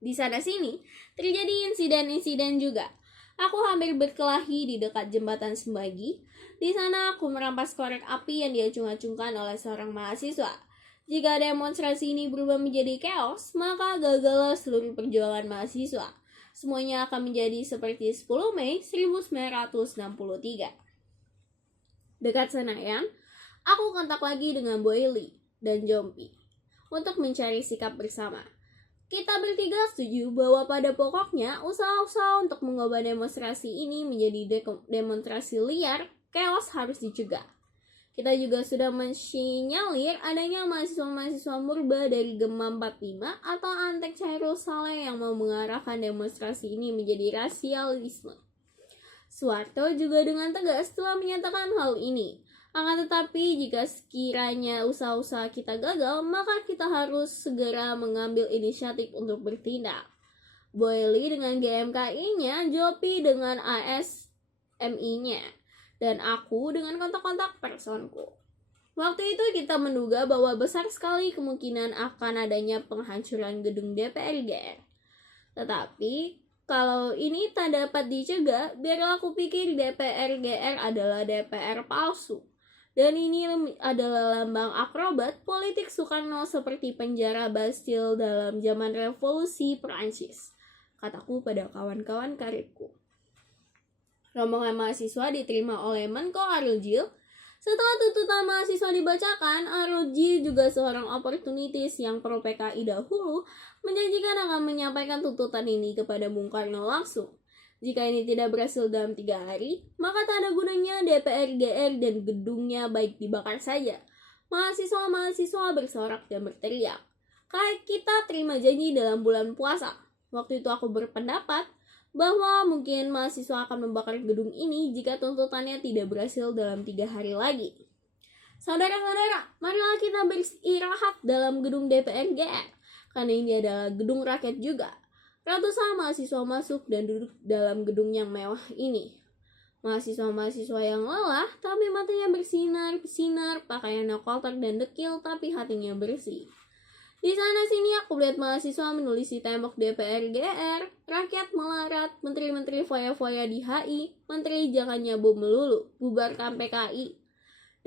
Di sana-sini, terjadi insiden-insiden juga. Aku hampir berkelahi di dekat jembatan Sembagi. Di sana aku merampas korek api yang diacung-acungkan oleh seorang mahasiswa. Jika demonstrasi ini berubah menjadi chaos, maka gagallah seluruh perjuangan mahasiswa. Semuanya akan menjadi seperti 10 Mei 1963. Dekat Senayan, aku kontak lagi dengan Boy Lee dan Jompi untuk mencari sikap bersama. Kita bertiga setuju bahwa pada pokoknya usaha-usaha untuk mengubah demonstrasi ini menjadi demonstrasi liar, chaos harus dicegah. Kita juga sudah mensinyalir adanya mahasiswa-mahasiswa murba dari Gema 45 atau Antek Chairul Saleh yang mau mengarahkan demonstrasi ini menjadi rasialisme. Soeharto juga dengan tegas telah menyatakan hal ini. Akan tetapi jika sekiranya usaha-usaha kita gagal, maka kita harus segera mengambil inisiatif untuk bertindak. Boy Lee dengan GMKI-nya, Jopi dengan ASMI-nya, dan aku dengan kontak-kontak personku. Waktu itu kita menduga bahwa besar sekali kemungkinan akan adanya penghancuran gedung DPR GR. Tetapi kalau ini tak dapat dicegah, biarlah aku pikir DPR GR adalah DPR palsu. Dan ini adalah lambang akrobat politik Soekarno seperti penjara Bastille dalam zaman revolusi Perancis, kataku pada kawan-kawan karibku. Rombongan mahasiswa diterima oleh Menko Arulgil. Setelah tuntutan mahasiswa dibacakan, Arulgil juga seorang oportunitis yang pro PKI dahulu menjanjikan akan menyampaikan tuntutan ini kepada Bung Karno langsung. Jika ini tidak berhasil dalam 3 hari, maka tak ada gunanya DPR GR dan gedungnya baik dibakar saja. Mahasiswa-mahasiswa bersorak dan berteriak. Kita terima janji dalam bulan puasa. Waktu itu aku berpendapat bahwa mungkin mahasiswa akan membakar gedung ini jika tuntutannya tidak berhasil dalam 3 hari lagi. Saudara-saudara, marilah kita beristirahat dalam gedung DPR GR, karena ini adalah gedung rakyat juga. Ratusan mahasiswa masuk dan duduk dalam gedung yang mewah ini. Mahasiswa-mahasiswa yang lelah, tapi matanya bersinar, pakaiannya kotor dan dekil, tapi hatinya bersih. Di sana-sini aku lihat mahasiswa menulis di tembok DPR GR, rakyat melarat, menteri-menteri foya-foya di HI, menteri jangan nyabu melulu, bubarkan PKI,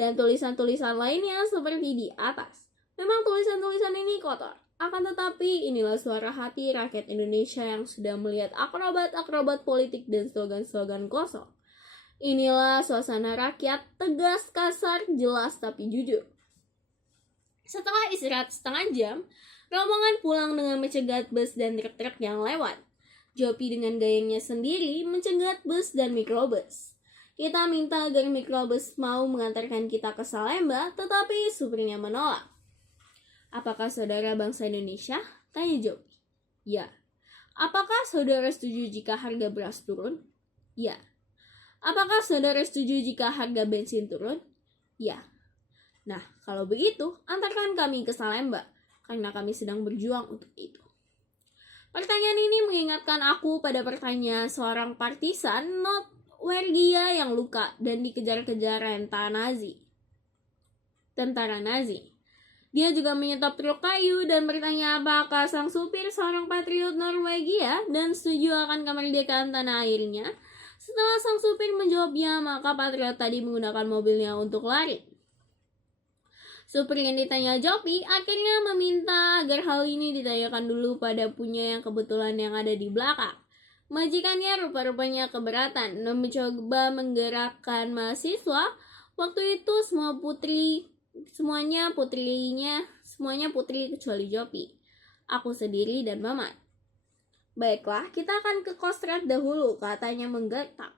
dan tulisan-tulisan lainnya seperti di atas. Memang tulisan-tulisan ini kotor. Akan tetapi, inilah suara hati rakyat Indonesia yang sudah melihat akrobat-akrobat politik dan slogan-slogan kosong. Inilah suasana rakyat, tegas, kasar, jelas tapi jujur. Setelah istirahat setengah jam, rombongan pulang dengan mencegat bus dan truk-truk yang lewat. Jopi dengan gayanya sendiri mencegat bus dan mikrobus. Kita minta agar mikrobus mau mengantarkan kita ke Salemba, tetapi supirnya menolak. Apakah saudara bangsa Indonesia? Tanya Jopi. Ya. Apakah saudara setuju jika harga beras turun? Ya. Apakah saudara setuju jika harga bensin turun? Ya. Nah, kalau begitu, antarkan kami ke Salemba, karena kami sedang berjuang untuk itu. Pertanyaan ini mengingatkan aku pada pertanyaan seorang partisan Norwegia yang luka dan dikejar-kejar tentara Nazi. Dia juga menyetop truk kayu dan bertanya apakah sang supir seorang patriot Norwegia dan setuju akan kemerdekaan tanah airnya. Setelah sang supir menjawabnya, maka patriot tadi menggunakan mobilnya untuk lari. Supir yang ditanya Jopi akhirnya meminta agar hal ini ditanyakan dulu pada punya yang kebetulan yang ada di belakang. Majikannya rupa-rupanya keberatan dan mencoba menggerakkan mahasiswa. Waktu itu semuanya putri kecuali Jopi. Aku sendiri dan Mamat. Baiklah, kita akan ke Kostrad dahulu, katanya menggetak.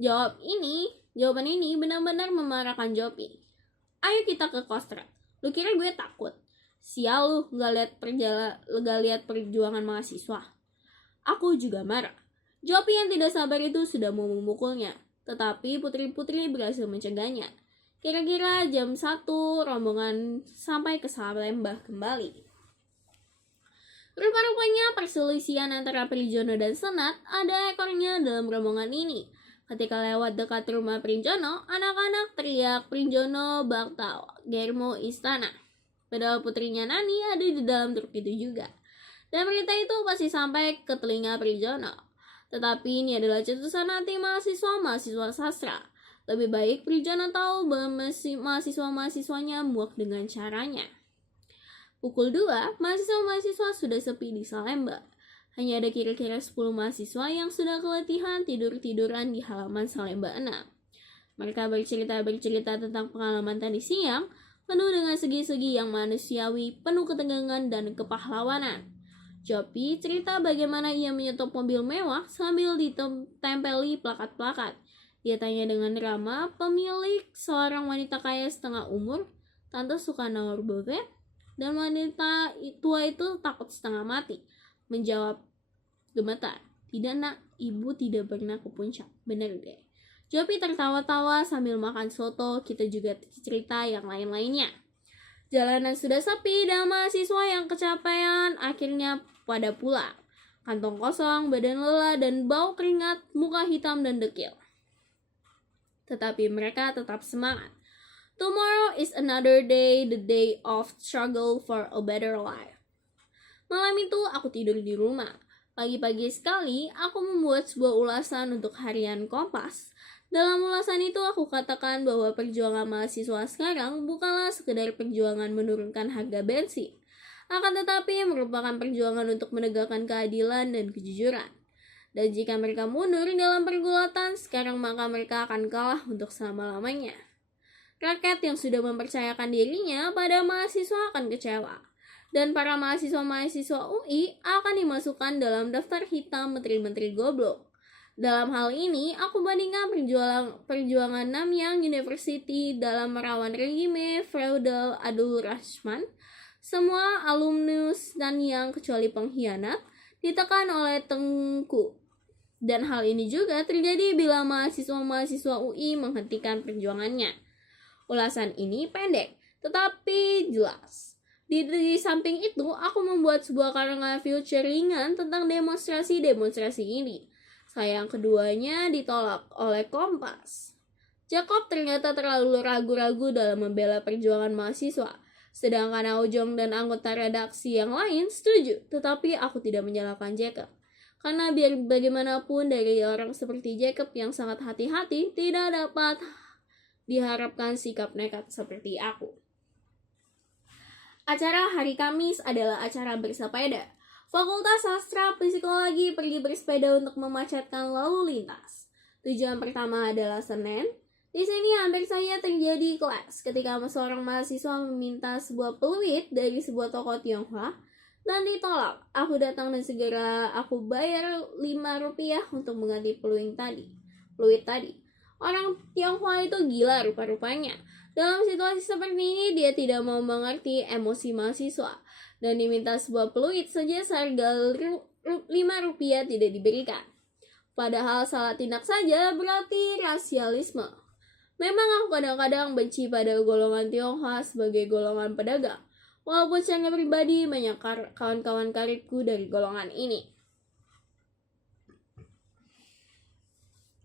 Jawaban ini benar-benar memarahkan Jopi. Ayo kita ke Kostrad. Lu kira gue takut? Sial lu, gak lihat perjuangan mahasiswa. Aku juga marah. Jopi yang tidak sabar itu sudah mau memukulnya. Tetapi putri-putri berhasil mencegahnya. Kira-kira jam 1 rombongan sampai ke Salemba kembali. Rupa-rupanya perselisihan antara Prijono dan Senat ada ekornya dalam rombongan ini. Ketika lewat dekat rumah Prinjono, anak-anak teriak Prinjono bakal Germo istana. Padahal putrinya Nani ada di dalam truk itu juga. Dan berita itu pasti sampai ke telinga Prinjono. Tetapi ini adalah cetusan hati mahasiswa sastra. Lebih baik Prinjono tahu bahwa mahasiswa-mahasiswanya muak dengan caranya. Pukul 2, mahasiswa-mahasiswa sudah sepi di Salemba. Hanya ada kira-kira 10 mahasiswa yang sudah keletihan tidur-tiduran di halaman Salemba 6. Mereka bercerita tentang pengalaman tadi siang, penuh dengan segi-segi yang manusiawi, penuh ketegangan dan kepahlawanan. Jopi cerita bagaimana ia menyetop mobil mewah sambil ditempeli plakat-plakat. Dia tanya dengan ramah, pemilik seorang wanita kaya setengah umur, Tante Sukarno Bovet, dan wanita tua itu takut setengah mati. Menjawab gemetar, tidak nak, ibu tidak pernah ke puncak. Bener deh. Jopi tertawa-tawa sambil makan soto. Kita juga cerita yang lain-lainnya. Jalanan sudah sepi dan mahasiswa yang kecapean akhirnya pada pulang. Kantong kosong, badan lelah dan bau keringat, muka hitam dan dekil. Tetapi mereka tetap semangat. Tomorrow is another day, the day of struggle for a better life. Malam itu aku tidur di rumah. Pagi-pagi sekali, aku membuat sebuah ulasan untuk harian Kompas. Dalam ulasan itu aku katakan bahwa perjuangan mahasiswa sekarang bukanlah sekedar perjuangan menurunkan harga bensin, akan tetapi merupakan perjuangan untuk menegakkan keadilan dan kejujuran. Dan jika mereka mundur dalam pergulatan sekarang, maka mereka akan kalah untuk selama-lamanya. Rakyat yang sudah mempercayakan dirinya pada mahasiswa akan kecewa. Dan para mahasiswa-mahasiswa UI akan dimasukkan dalam daftar hitam menteri-menteri goblok. Dalam hal ini, aku bandingkan perjuangan Nanyang University dalam merawan regime feudal Abdul Rahman. Semua alumnus Nanyang kecuali pengkhianat ditekan oleh Tengku. Dan hal ini juga terjadi bila mahasiswa-mahasiswa UI menghentikan perjuangannya. Ulasan ini pendek, tetapi jelas. Di samping itu, aku membuat sebuah karya future ringan tentang demonstrasi-demonstrasi ini. Sayang keduanya ditolak oleh Kompas. Jacob ternyata terlalu ragu-ragu dalam membela perjuangan mahasiswa. Sedangkan Aojong dan anggota redaksi yang lain setuju, tetapi aku tidak menyalahkan Jacob. Karena biar bagaimanapun dari orang seperti Jacob yang sangat hati-hati, tidak dapat diharapkan sikap nekat seperti aku. Acara hari Kamis adalah acara bersepeda. Fakultas Sastra Psikologi pergi bersepeda untuk memacetkan lalu lintas. Tujuan pertama adalah Senen. Di sini hampir saja terjadi kelas ketika seorang mahasiswa meminta sebuah peluit dari sebuah toko Tionghoa dan ditolak. Aku datang dan segera aku bayar Rp5 untuk mengganti peluit tadi. Orang Tionghoa itu gila rupa-rupanya. Dalam situasi seperti ini, dia tidak mau mengerti emosi mahasiswa dan diminta sebuah peluit saja seharga Rp5 tidak diberikan. Padahal salah tindak saja berarti rasialisme. Memang aku kadang-kadang benci pada golongan Tionghoa sebagai golongan pedagang, walaupun secara pribadi banyak kawan-kawan karibku dari golongan ini.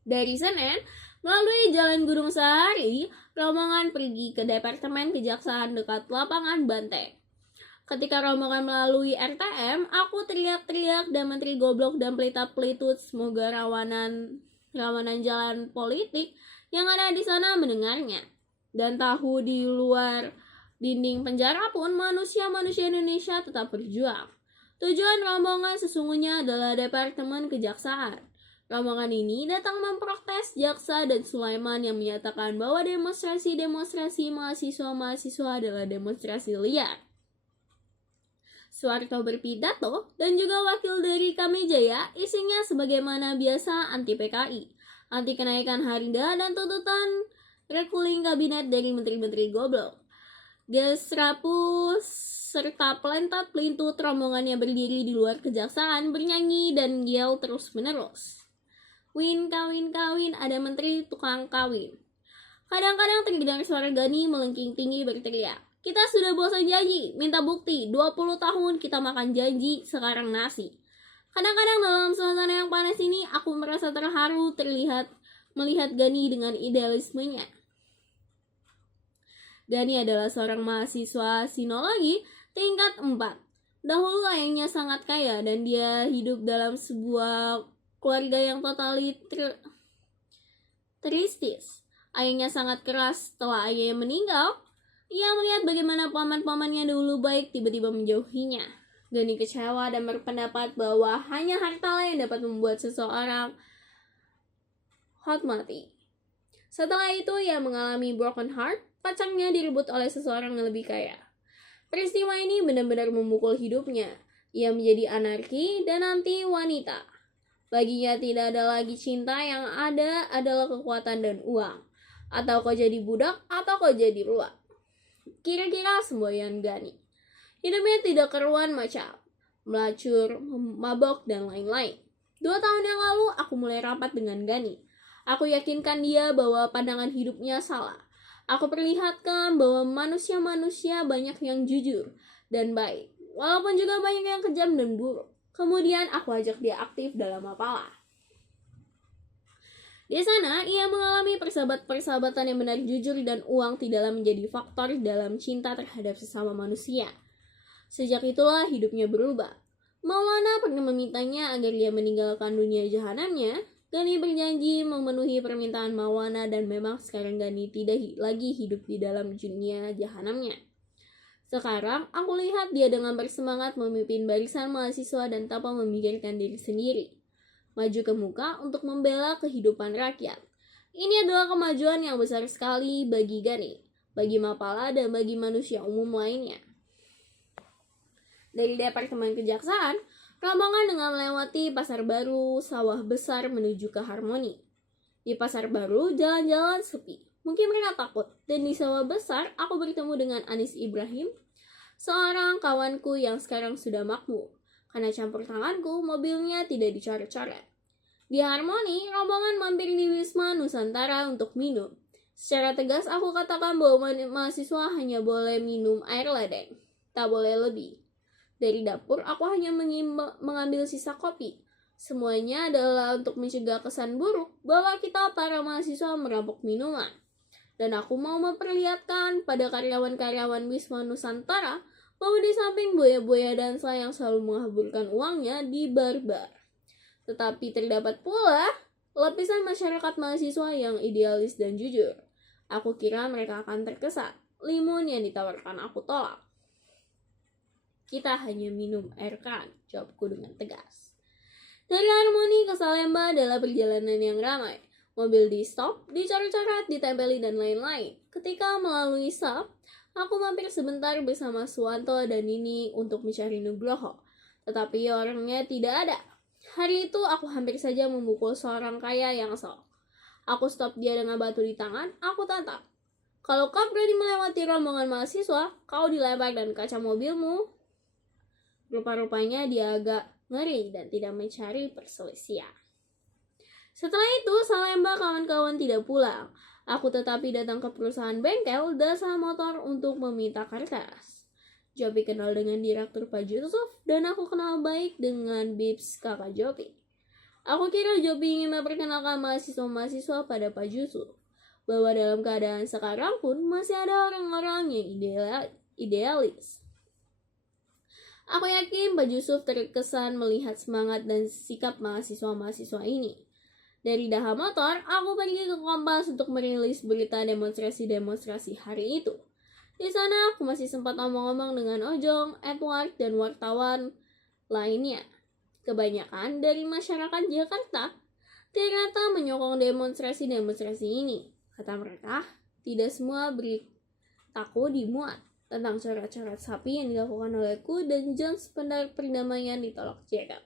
Dari Senen, melalui Jalan Gunung Sahari, rombongan pergi ke Departemen Kejaksaan dekat lapangan Banteng. Ketika rombongan melalui RTM, aku teriak-teriak dan menteri goblok dan pelita-pelitut semoga rawanan jalan politik yang ada di sana mendengarnya. Dan tahu di luar dinding penjara pun manusia-manusia Indonesia tetap berjuang. Tujuan rombongan sesungguhnya adalah Departemen Kejaksaan. Rombongan ini datang memprotes Jaksa dan Sulaiman yang menyatakan bahwa demonstrasi-demonstrasi mahasiswa-mahasiswa adalah demonstrasi liar. Soeharto berpidato dan juga wakil dari Kamijaya isinya sebagaimana biasa anti PKI, anti kenaikan harga dan tuntutan rekuling kabinet dari menteri-menteri goblok. Gesrapus serta pelentat pelintut rombongannya berdiri di luar kejaksaan bernyanyi dan yel terus menerus. Win kawin kawin, ada menteri tukang kawin. Kadang-kadang terdengar suara Gani melengking tinggi berteriak, "Kita sudah bosan janji, minta bukti. 20 tahun kita makan janji, sekarang nasi." Kadang-kadang dalam suasana yang panas ini, aku merasa terharu melihat Gani dengan idealismenya. Gani adalah seorang mahasiswa sinologi tingkat 4. Dahulu ayahnya sangat kaya dan dia hidup dalam sebuah keluarga yang totalitaristis. Ayahnya sangat keras. Setelah ayahnya meninggal, ia melihat bagaimana paman-pamannya dahulu baik tiba-tiba menjauhinya. Gani kecewa dan berpendapat bahwa hanya hartalah yang dapat membuat seseorang hot mati. Setelah itu ia mengalami broken heart, pacarnya direbut oleh seseorang yang lebih kaya. Peristiwa ini benar-benar memukul hidupnya. Ia menjadi anarki dan anti wanita. Baginya tidak ada lagi cinta, yang ada adalah kekuatan dan uang. Atau kau jadi budak atau kau jadi ruak. Kira-kira semboyan Gani. Hidupnya tidak keruan macam melacur, mabok, dan lain-lain. 2 tahun yang lalu aku mulai rapat dengan Gani. Aku yakinkan dia bahwa pandangan hidupnya salah. Aku perlihatkan bahwa manusia-manusia banyak yang jujur dan baik, walaupun juga banyak yang kejam dan buruk. Kemudian aku ajak dia aktif dalam Mapala. Di sana, ia mengalami persahabatan yang benar, jujur, dan uang tidaklah menjadi faktor dalam cinta terhadap sesama manusia. Sejak itulah hidupnya berubah. Maulana pernah memintanya agar dia meninggalkan dunia jahanamnya. Gani berjanji memenuhi permintaan Maulana dan memang sekarang Gani tidak lagi hidup di dalam dunia jahanamnya. Sekarang aku lihat dia dengan bersemangat memimpin barisan mahasiswa dan tanpa memikirkan diri sendiri. Maju ke muka untuk membela kehidupan rakyat. Ini adalah kemajuan yang besar sekali bagi Gani, bagi Mapala, dan bagi manusia umum lainnya. Dari Departemen Kejaksaan, rombongan dengan melewati Pasar Baru, sawah besar menuju ke Harmoni. Di Pasar Baru, jalan-jalan sepi. Mungkin mereka takut. Dan di sawah besar, aku bertemu dengan Anis Ibrahim, seorang kawanku yang sekarang sudah makmur. Karena campur tanganku, mobilnya tidak dicoret-coret. Di Harmoni, rombongan mampir di Wisma Nusantara untuk minum. Secara tegas aku katakan bahwa mahasiswa hanya boleh minum air ledeng, tak boleh lebih. Dari dapur, aku hanya mengambil sisa kopi. Semuanya adalah untuk mencegah kesan buruk bahwa kita para mahasiswa merampok minuman. Dan aku mau memperlihatkan pada karyawan-karyawan Wisma Nusantara bahwa di samping buaya-buaya dansa yang selalu menghaburkan uangnya di bar-bar, tetapi terdapat pula lapisan masyarakat mahasiswa yang idealis dan jujur. Aku kira mereka akan terkesan. Limun yang ditawarkan aku tolak. Kita hanya minum air kan, jawabku dengan tegas. Dari Harmoni ke Salemba adalah perjalanan yang ramai. Mobil di stop, dicoret-coret, ditempeli, dan lain-lain. Ketika melalui stop, aku mampir sebentar bersama Suwanto dan Nini untuk mencari Nugroho. Tetapi orangnya tidak ada. Hari itu aku hampir saja memukul seorang kaya yang sok. Aku stop dia dengan batu di tangan, aku tantang. Kalau kau berani melewati rombongan mahasiswa, kau dilempar dan kaca mobilmu. Rupa-rupanya dia agak ngeri dan tidak mencari perselisihan. Setelah itu, Salemba kawan-kawan tidak pulang. Aku tetapi datang ke perusahaan bengkel dasar motor untuk meminta kertas. Jopi kenal dengan Direktur Pak Yusuf dan aku kenal baik dengan Bips kakak Jopi. Aku kira Jopi ingin memperkenalkan mahasiswa-mahasiswa pada Pak Yusuf, bahwa dalam keadaan sekarang pun masih ada orang-orang yang idealis. Aku yakin Pak Yusuf terkesan melihat semangat dan sikap mahasiswa-mahasiswa ini. Dari daha motor, aku pergi ke Kompas untuk merilis berita demonstrasi-demonstrasi hari itu. Di sana aku masih sempat omong-omong dengan Ojong, Edward, dan wartawan lainnya. Kebanyakan dari masyarakat Jakarta ternyata menyokong demonstrasi-demonstrasi ini. Kata mereka, tidak semua beritaku dimuat tentang coret-coret sapi yang dilakukan olehku dan Jones perdamaian ditolak jaga.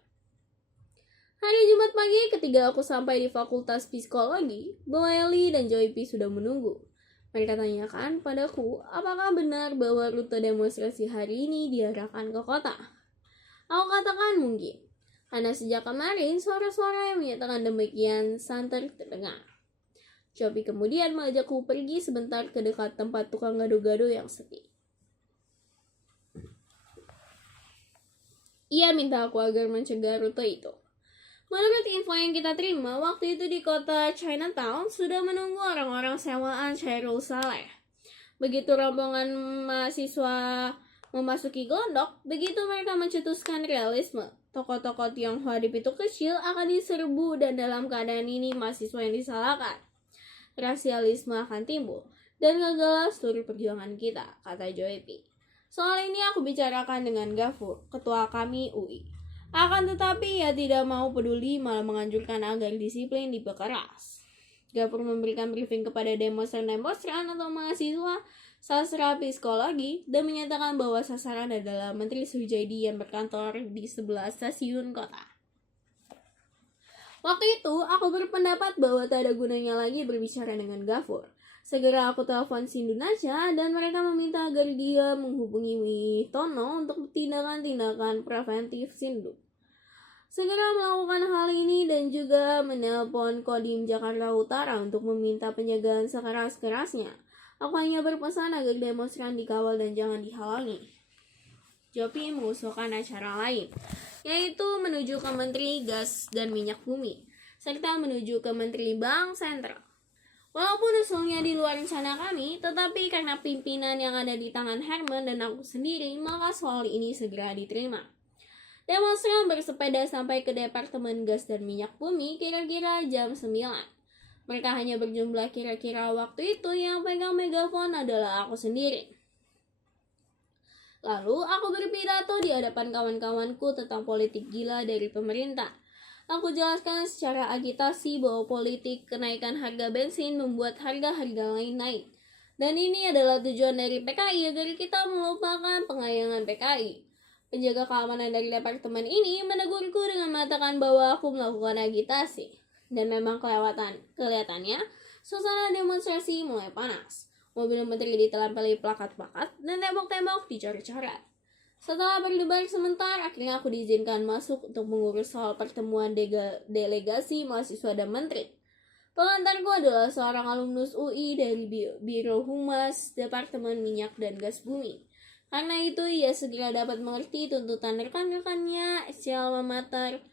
Hari Jumat pagi ketika aku sampai di Fakultas Psikologi, Boeli dan Joy P sudah menunggu. Mereka tanyakan padaku apakah benar bahwa rute demonstrasi hari ini diarahkan ke kota. Aku katakan mungkin, karena sejak kemarin suara-suara yang menyatakan demikian santer terdengar. Joy P kemudian mengajakku pergi sebentar ke dekat tempat tukang gado-gado yang sepi. Ia minta aku agar mencegah rute itu. Menurut info yang kita terima, waktu itu di kota Chinatown sudah menunggu orang-orang sewaan Chairul Saleh. Begitu rombongan mahasiswa memasuki gondok, begitu mereka mencetuskan realisme. Tokoh-tokoh Tionghoa di pintu kecil akan diserbu dan dalam keadaan ini mahasiswa yang disalahkan. Rasialisme akan timbul dan gagal seluruh perjuangan kita, kata Joy P. Soal ini aku bicarakan dengan Gafur, ketua kami UI. Akan tetapi ia tidak mau peduli, malah menganjurkan agar disiplin diperkeras. Gafur memberikan briefing kepada demonstran atau mahasiswa sastra psikologi dan menyatakan bahwa sasaran adalah Menteri Sujaidi yang berkantor di sebelah stasiun kota. Waktu itu, aku berpendapat bahwa tak ada gunanya lagi berbicara dengan Gafur. Segera aku telepon Sindunaja dan mereka meminta agar dia menghubungi Tono untuk tindakan-tindakan preventif Sindu. Segera melakukan hal ini dan juga menelpon Kodim Jakarta Utara untuk meminta penjagaan sekeras-kerasnya. Aku hanya berpesan agar demonstran dikawal dan jangan dihalangi. Jopi mengusulkan acara lain, yaitu menuju ke Menteri Gas dan Minyak Bumi, serta menuju ke Menteri Bank Sentral. Walaupun usulnya di luar rencana kami, tetapi karena pimpinan yang ada di tangan Herman dan aku sendiri, maka soal ini segera diterima. Demonstran bersepeda sampai ke Departemen Gas dan Minyak Bumi kira-kira jam 9. Mereka hanya berjumlah kira-kira waktu itu yang pegang megafon adalah aku sendiri. Lalu aku berpidato di hadapan kawan-kawanku tentang politik gila dari pemerintah. Aku jelaskan secara agitasi bahwa politik kenaikan harga bensin membuat harga-harga lain naik. Dan ini adalah tujuan dari PKI agar kita melupakan pengayangan PKI. Penjaga keamanan dari departemen ini menegurku dengan mengatakan bahwa aku melakukan agitasi. Dan memang kelihatannya suasana demonstrasi mulai panas. Mobil menteri ditempeli plakat-plakat dan tembok-tembok dicoret-coret. Setelah berdebar sebentar, akhirnya aku diizinkan masuk untuk mengurus soal pertemuan delegasi mahasiswa dan menteri. Pengantarku adalah seorang alumnus UI dari Biro Humas Departemen Minyak dan Gas Bumi. Karena itu, ia segera dapat mengerti tuntutan rekan-rekannya secara mater.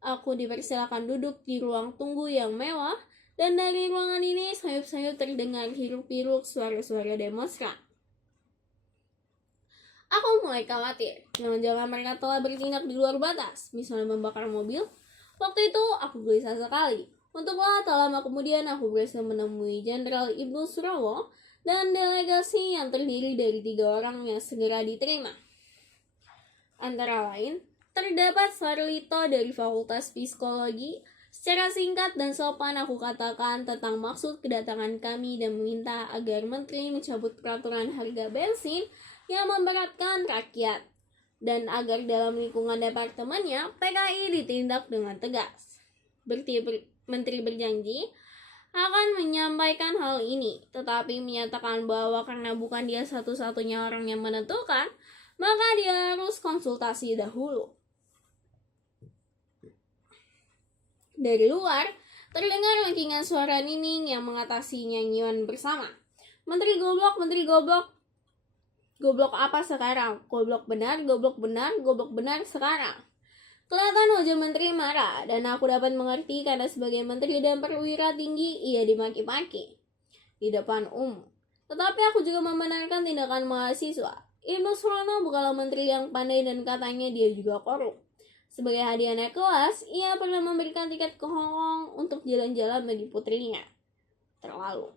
Aku dipersilakan duduk di ruang tunggu yang mewah, dan dari ruangan ini sayup-sayup terdengar hiruk-pikuk suara-suara demonstran. Aku mulai khawatir, jangan-jangan mereka telah bertindak di luar batas, misalnya membakar mobil. Waktu itu, aku gelisah sekali. Untuklah tak lama kemudian aku berhasil menemui Jenderal Ibnu Surawo, dan delegasi yang terdiri dari 3 orang yang segera diterima. Antara lain, terdapat Sarlito dari Fakultas Psikologi. Secara singkat dan sopan aku katakan tentang maksud kedatangan kami dan meminta agar menteri mencabut peraturan harga bensin yang memberatkan rakyat. Dan agar dalam lingkungan departemennya, PKI ditindak dengan tegas. Menteri berjanji akan menyampaikan hal ini, tetapi menyatakan bahwa karena bukan dia satu-satunya orang yang menentukan, maka dia harus konsultasi dahulu. Dari luar, terdengar lengkingan suara Nining yang mengatasi nyanyian bersama. Menteri goblok, menteri goblok. Goblok apa sekarang? Goblok benar, goblok benar, goblok benar sekarang. Kelihatan wajah menteri marah, dan aku dapat mengerti karena sebagai menteri dan perwira tinggi, ia dimaki-maki di depan umum. Tetapi aku juga membenarkan tindakan mahasiswa. Ibnu Surono bukanlah menteri yang pandai dan katanya dia juga korup. Sebagai hadiah naik kelas, ia pernah memberikan tiket ke Hong Kong untuk jalan-jalan bagi putrinya. Terlalu.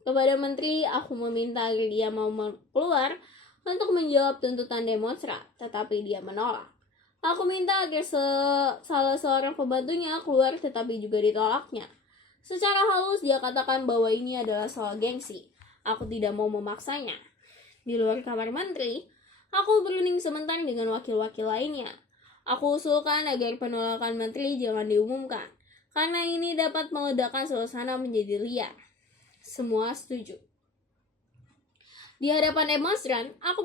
Kepada menteri, aku meminta agar dia mau keluar untuk menjawab tuntutan demonstran, tetapi dia menolak. Aku minta agar salah seorang pembantunya keluar, tetapi juga ditolaknya. Secara halus dia katakan bahwa ini adalah soal gengsi. Aku tidak mau memaksanya. Di luar kamar menteri, aku berunding sebentar dengan wakil-wakil lainnya. Aku usulkan agar penolakan menteri jangan diumumkan, karena ini dapat meledakkan suasana menjadi liar. Semua setuju. Di hadapan demonstran, aku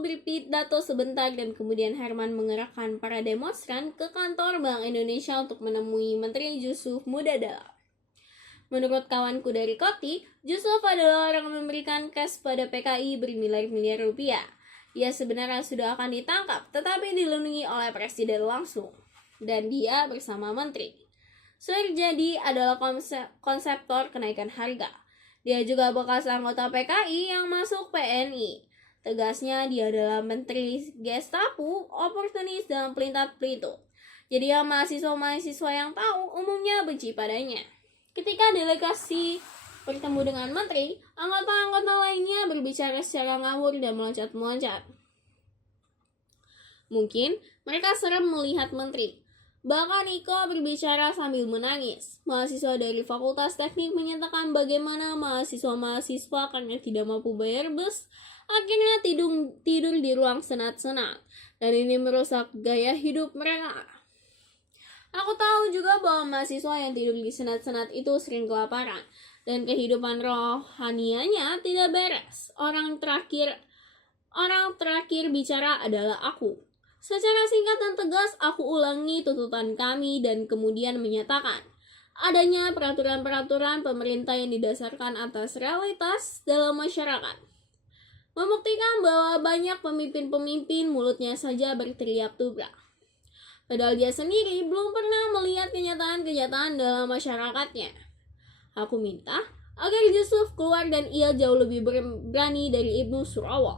beri pidato sebentar dan kemudian Herman mengerahkan para demonstran ke kantor Bank Indonesia untuk menemui Menteri Jusuf Mudadala. Menurut kawanku dari Koti, Jusuf adalah orang yang memberikan cash pada PKI bermiliar-miliar rupiah. Dia sebenarnya sudah akan ditangkap, tetapi dilindungi oleh presiden langsung. Dan dia bersama menteri. Suharjadi adalah konseptor kenaikan harga. Dia juga bekas anggota PKI yang masuk PNI. Tegasnya dia adalah menteri Gestapo, oportunis dan pelintat-pelintut. Jadi yang mahasiswa-mahasiswa yang tahu umumnya benci padanya. Ketika delegasi bertemu dengan menteri, anggota-anggota lainnya berbicara secara ngawur dan meloncat-meloncat. Mungkin mereka serem melihat menteri. Bahkan Iko berbicara sambil menangis. Mahasiswa dari Fakultas Teknik menyatakan bagaimana mahasiswa-mahasiswa karena tidak mampu bayar bus, akhirnya tidur di ruang senat-senat. Dan ini merusak gaya hidup mereka. Aku tahu juga bahwa mahasiswa yang tidur di senat-senat itu sering kelaparan. Dan kehidupan rohanianya tidak beres. Orang terakhir bicara adalah aku. Secara singkat dan tegas, aku ulangi tuntutan kami dan kemudian menyatakan adanya peraturan-peraturan pemerintah yang didasarkan atas realitas dalam masyarakat. Membuktikan bahwa banyak pemimpin-pemimpin mulutnya saja berteriak tubrak. Padahal dia sendiri belum pernah melihat kenyataan-kenyataan dalam masyarakatnya. Aku minta agar Jusuf keluar dan ia jauh lebih berani dari Ibnu Surawa.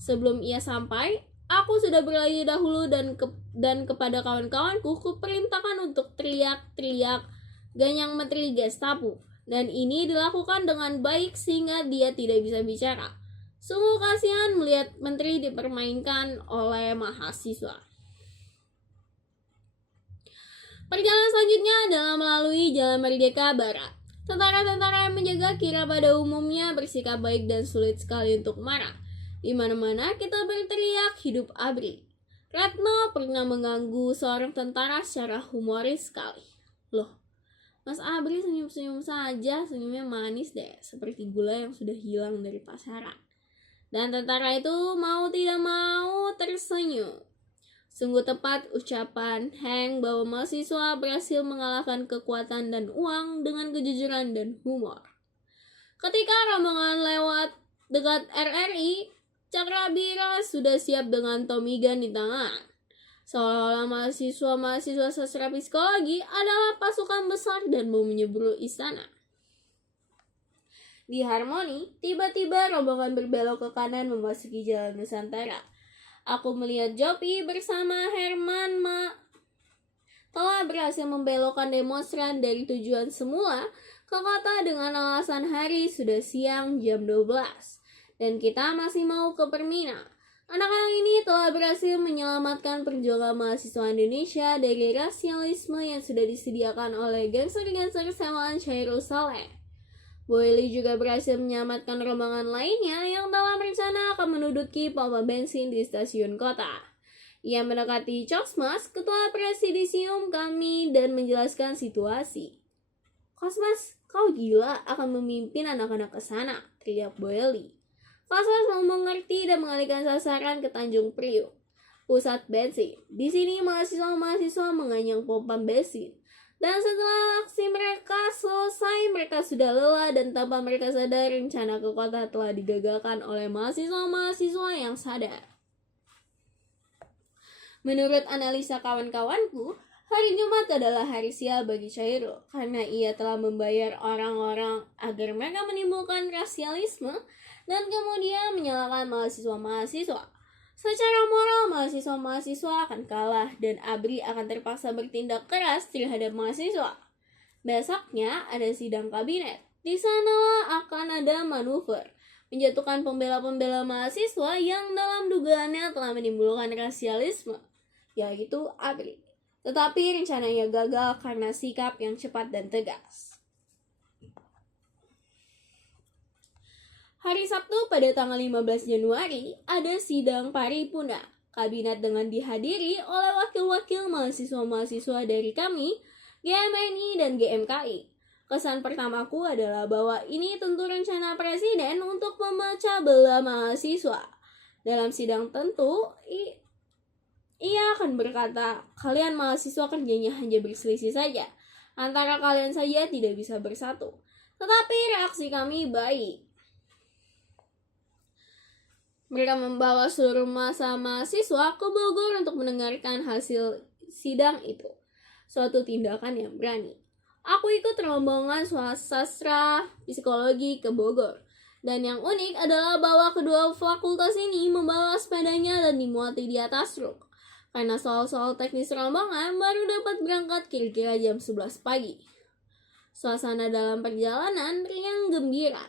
Sebelum ia sampai, aku sudah berlari dahulu dan kepada kawan-kawanku kuperintahkan untuk teriak-teriak ganyang menteri Gestapo. Dan ini dilakukan dengan baik sehingga dia tidak bisa bicara. Sungguh kasihan melihat menteri dipermainkan oleh mahasiswa. Perjalanan selanjutnya adalah melalui Jalan Merdeka Barat. Tentara-tentara yang menjaga kira pada umumnya bersikap baik dan sulit sekali untuk marah. Di mana-mana kita berteriak hidup ABRI. Retno pernah mengganggu seorang tentara secara humoris sekali. Loh, Mas ABRI senyum-senyum saja, senyumnya manis deh, seperti gula yang sudah hilang dari pasaran. Dan tentara itu mau tidak mau tersenyum. Sungguh tepat ucapan Hank bahwa mahasiswa berhasil mengalahkan kekuatan dan uang dengan kejujuran dan humor. Ketika rombongan lewat dekat RRI, Cakrabira sudah siap dengan Tommy Gun di tangan. Seolah-olah mahasiswa-mahasiswa sastra psikologi adalah pasukan besar dan mau menyeburu istana. Di Harmoni, tiba-tiba rombongan berbelok ke kanan memasuki Jalan Nusantara. Aku melihat Jopi bersama Herman telah berhasil membelokkan demonstran dari tujuan semula ke kota dengan alasan hari sudah siang jam 12 dan kita masih mau ke Permina. Anak-anak ini telah berhasil menyelamatkan perjuangan mahasiswa Indonesia dari rasialisme yang sudah disediakan oleh gangster-gangster sewaan Chairul Saleh. Boyli juga berhasil menyelamatkan rombongan lainnya yang dalam rencana akan menduduki pompa bensin di stasiun kota. Ia mendekati Cosmas, ketua presidium kami, dan menjelaskan situasi. Cosmas, kau gila akan memimpin anak-anak ke sana, teriak Boyli. Cosmas mau mengerti dan mengalihkan sasaran ke Tanjung Priok, pusat bensin. Di sini mahasiswa-mahasiswa menganyang pompa bensin. Dan setelah aksi mereka selesai, mereka sudah lelah dan tanpa mereka sadar rencana ke kota telah digagalkan oleh mahasiswa-mahasiswa yang sadar. Menurut analisa kawan-kawanku, hari Jumat adalah hari sial bagi Chairul karena ia telah membayar orang-orang agar mereka menimbulkan rasialisme dan kemudian menyalahkan mahasiswa-mahasiswa. Secara moral, mahasiswa-mahasiswa akan kalah dan ABRI akan terpaksa bertindak keras terhadap mahasiswa. Besoknya ada sidang kabinet. Di sanalah akan ada manuver menjatuhkan pembela-pembela mahasiswa yang dalam dugaannya telah menimbulkan rasialisme, yaitu ABRI. Tetapi rencananya gagal karena sikap yang cepat dan tegas. Hari Sabtu pada tanggal 15 Januari ada sidang paripurna kabinet dengan dihadiri oleh wakil-wakil mahasiswa-mahasiswa dari kami, GMNI dan GMKI. Kesan pertamaku adalah bahwa ini tentu rencana presiden untuk memecah belah mahasiswa. Dalam sidang tentu, ia akan berkata, kalian mahasiswa kerjanya hanya berselisih saja. Antara kalian saja tidak bisa bersatu. Tetapi reaksi kami baik. Mereka membawa seluruh masa mahasiswa ke Bogor untuk mendengarkan hasil sidang itu. Suatu tindakan yang berani. Aku ikut rombongan sastra psikologi ke Bogor. Dan yang unik adalah bahwa kedua fakultas ini membawa sepedanya dan dimuati di atas truk. Karena soal-soal teknis rombongan baru dapat berangkat kira-kira jam 11 pagi. Suasana dalam perjalanan riang gembira.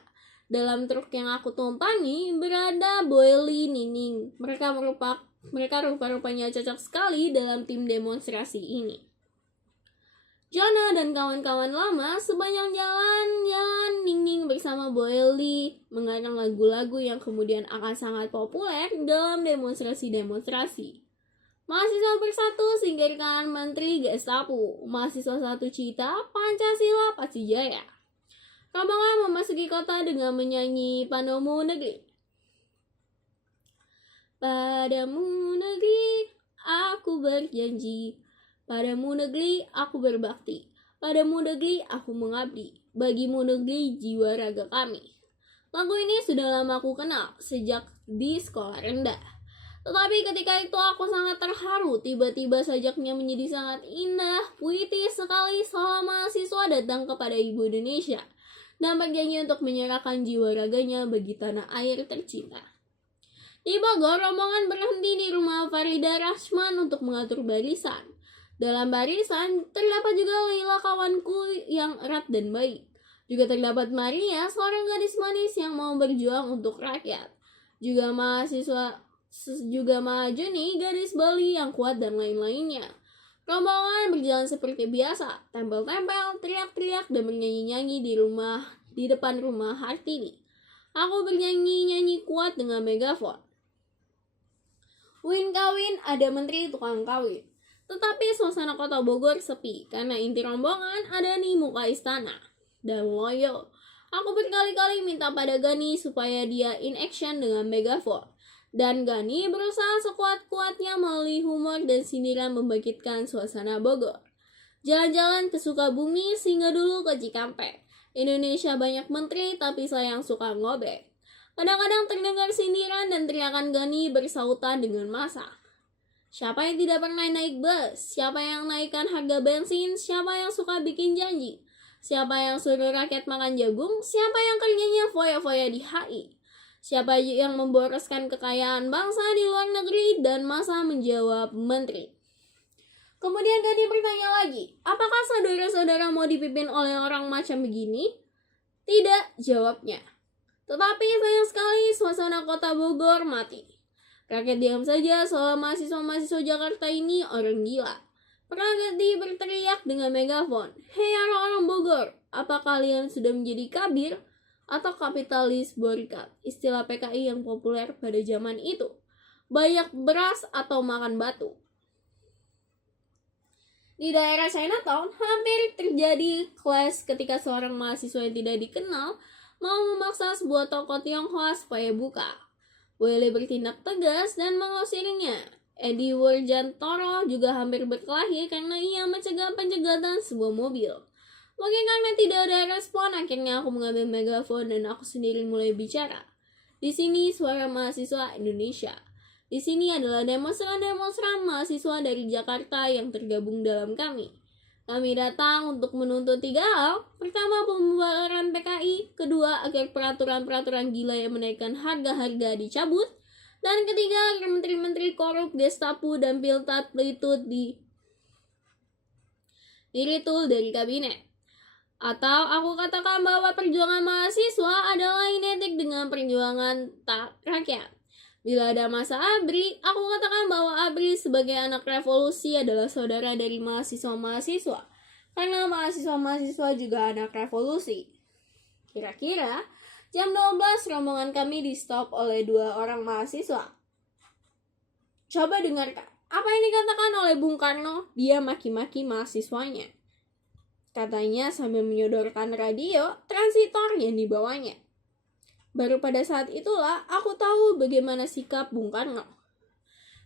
Dalam truk yang aku tumpangi berada Boyli Nining. Mereka rupa-rupanya cocok sekali dalam tim demonstrasi ini. Jona dan kawan-kawan lama sepanjang jalan-jalan Nining bersama Boyli mengarang lagu-lagu yang kemudian akan sangat populer dalam demonstrasi-demonstrasi. Mahasiswa bersatu singkirkan Menteri Gestapo. Mahasiswa satu cita Pancasila pasti jaya. Rombongan memasuki kota dengan menyanyi Padamu Negeri. Padamu negeri aku berjanji, padamu negeri aku berbakti, padamu negeri aku mengabdi, bagimu negeri jiwa raga kami. Lagu ini sudah lama aku kenal, sejak di sekolah rendah. Tetapi ketika itu aku sangat terharu, tiba-tiba sajaknya menjadi sangat indah, puitis sekali seolah mahasiswa datang kepada Ibu Indonesia dan berjanji untuk menyerahkan jiwa raganya bagi tanah air tercinta. Di Bogor, rombongan berhenti di rumah Farida Rashman untuk mengatur barisan. Dalam barisan, terdapat juga Lila kawanku yang erat dan baik. Juga terdapat Maria, seorang gadis manis yang mau berjuang untuk rakyat. Juga Mahajuni, gadis Bali yang kuat dan lain-lainnya. Rombongan berjalan seperti biasa, tempel-tempel, teriak-teriak, dan bernyanyi-nyanyi di depan rumah Hartini. Aku bernyanyi-nyanyi kuat dengan megafon. Win kawin, ada menteri tukang kawin. Tetapi suasana kota Bogor sepi, karena inti rombongan ada di muka istana. Dan loyo, aku berkali-kali minta pada Gani supaya dia in action dengan megafon. Dan Gani berusaha sekuat-kuatnya melalui humor dan sindiran membangkitkan suasana Bogor. Jalan-jalan ke Sukabumi sehingga dulu ke Cikampek. Indonesia banyak menteri tapi sayang suka ngobek. Kadang-kadang terdengar sindiran dan teriakan Gani bersautan dengan massa. Siapa yang tidak pernah naik bus? Siapa yang naikkan harga bensin? Siapa yang suka bikin janji? Siapa yang suruh rakyat makan jagung? Siapa yang kerjanya foya-foya di HI? Siapa yang memboroskan kekayaan bangsa di luar negeri? Dan masa menjawab menteri. Kemudian Gani bertanya lagi, apakah saudara-saudara mau dipimpin oleh orang macam begini? Tidak, jawabnya. Tetapi sayang sekali suasana kota Bogor mati. Rakyat diam saja soal mahasiswa-mahasiswa Jakarta ini orang gila. Pragati berteriak dengan megafon, hei orang-orang Bogor, apa kalian sudah menjadi kabir? Atau kapitalis borikat, istilah PKI yang populer pada zaman itu. Banyak beras atau makan batu. Di daerah Chinatown, hampir terjadi clash ketika seorang mahasiswa yang tidak dikenal mau memaksa sebuah toko Tionghoa supaya buka. Willy bertindak tegas dan mengusirnya. Edi Wurjantoro juga hampir berkelahi karena ia mencegah penjegatan sebuah mobil. Mungkin karena tidak ada respon, akhirnya aku mengambil megafon dan aku sendiri mulai bicara. Di sini suara mahasiswa Indonesia. Di sini adalah demonstran-demonstran mahasiswa dari Jakarta yang tergabung dalam kami. Kami datang untuk menuntut 3 hal. Pertama, pembubaran PKI. Kedua, agar peraturan-peraturan gila yang menaikkan harga-harga dicabut. Dan ketiga, agar menteri-menteri korup, Gestapo, dan Piltat Pelitut diritul dari kabinet. Atau aku katakan bahwa perjuangan mahasiswa adalah identik dengan perjuangan rakyat. Bila ada masa ABRI, aku katakan bahwa ABRI sebagai anak revolusi adalah saudara dari mahasiswa-mahasiswa. Karena mahasiswa-mahasiswa juga anak revolusi. Kira-kira jam 12 rombongan kami di stop oleh 2 orang mahasiswa. Coba dengarkan apa yang dikatakan oleh Bung Karno. Dia maki-maki mahasiswanya. Katanya sambil menyodorkan radio transitor yang dibawanya. Baru pada saat itulah aku tahu bagaimana sikap Bung Karno.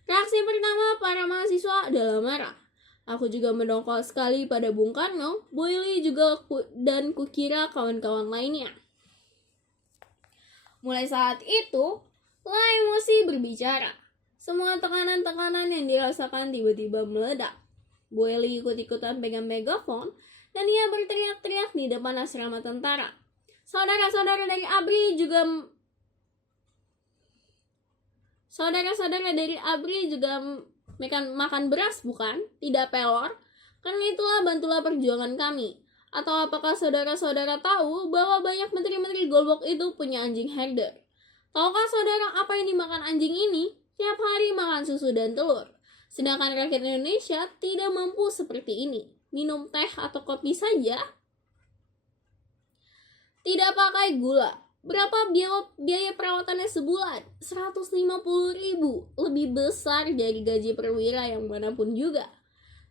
Reaksi pertama para mahasiswa adalah marah. Aku juga mendongkol sekali pada Bung Karno, Boyli juga dan kukira kawan-kawan lainnya. Mulai saat itu, lah emosi berbicara. Semua tekanan-tekanan yang dirasakan tiba-tiba meledak. Boyli ikut-ikutan pegang megafon, dan ia berteriak-teriak di depan asrama tentara. Saudara-saudara dari ABRI juga makan beras, bukan? Tidak pelor. Karena itulah bantulah perjuangan kami. Atau apakah saudara-saudara tahu bahwa banyak menteri-menteri goblok itu punya anjing herder? Tahukah saudara apa yang dimakan anjing ini? Tiap hari makan susu dan telur. Sedangkan rakyat Indonesia tidak mampu seperti ini. Minum teh atau kopi saja. Tidak pakai gula. Berapa biaya perawatannya sebulan? 150.000. Lebih besar dari gaji perwira yang manapun juga.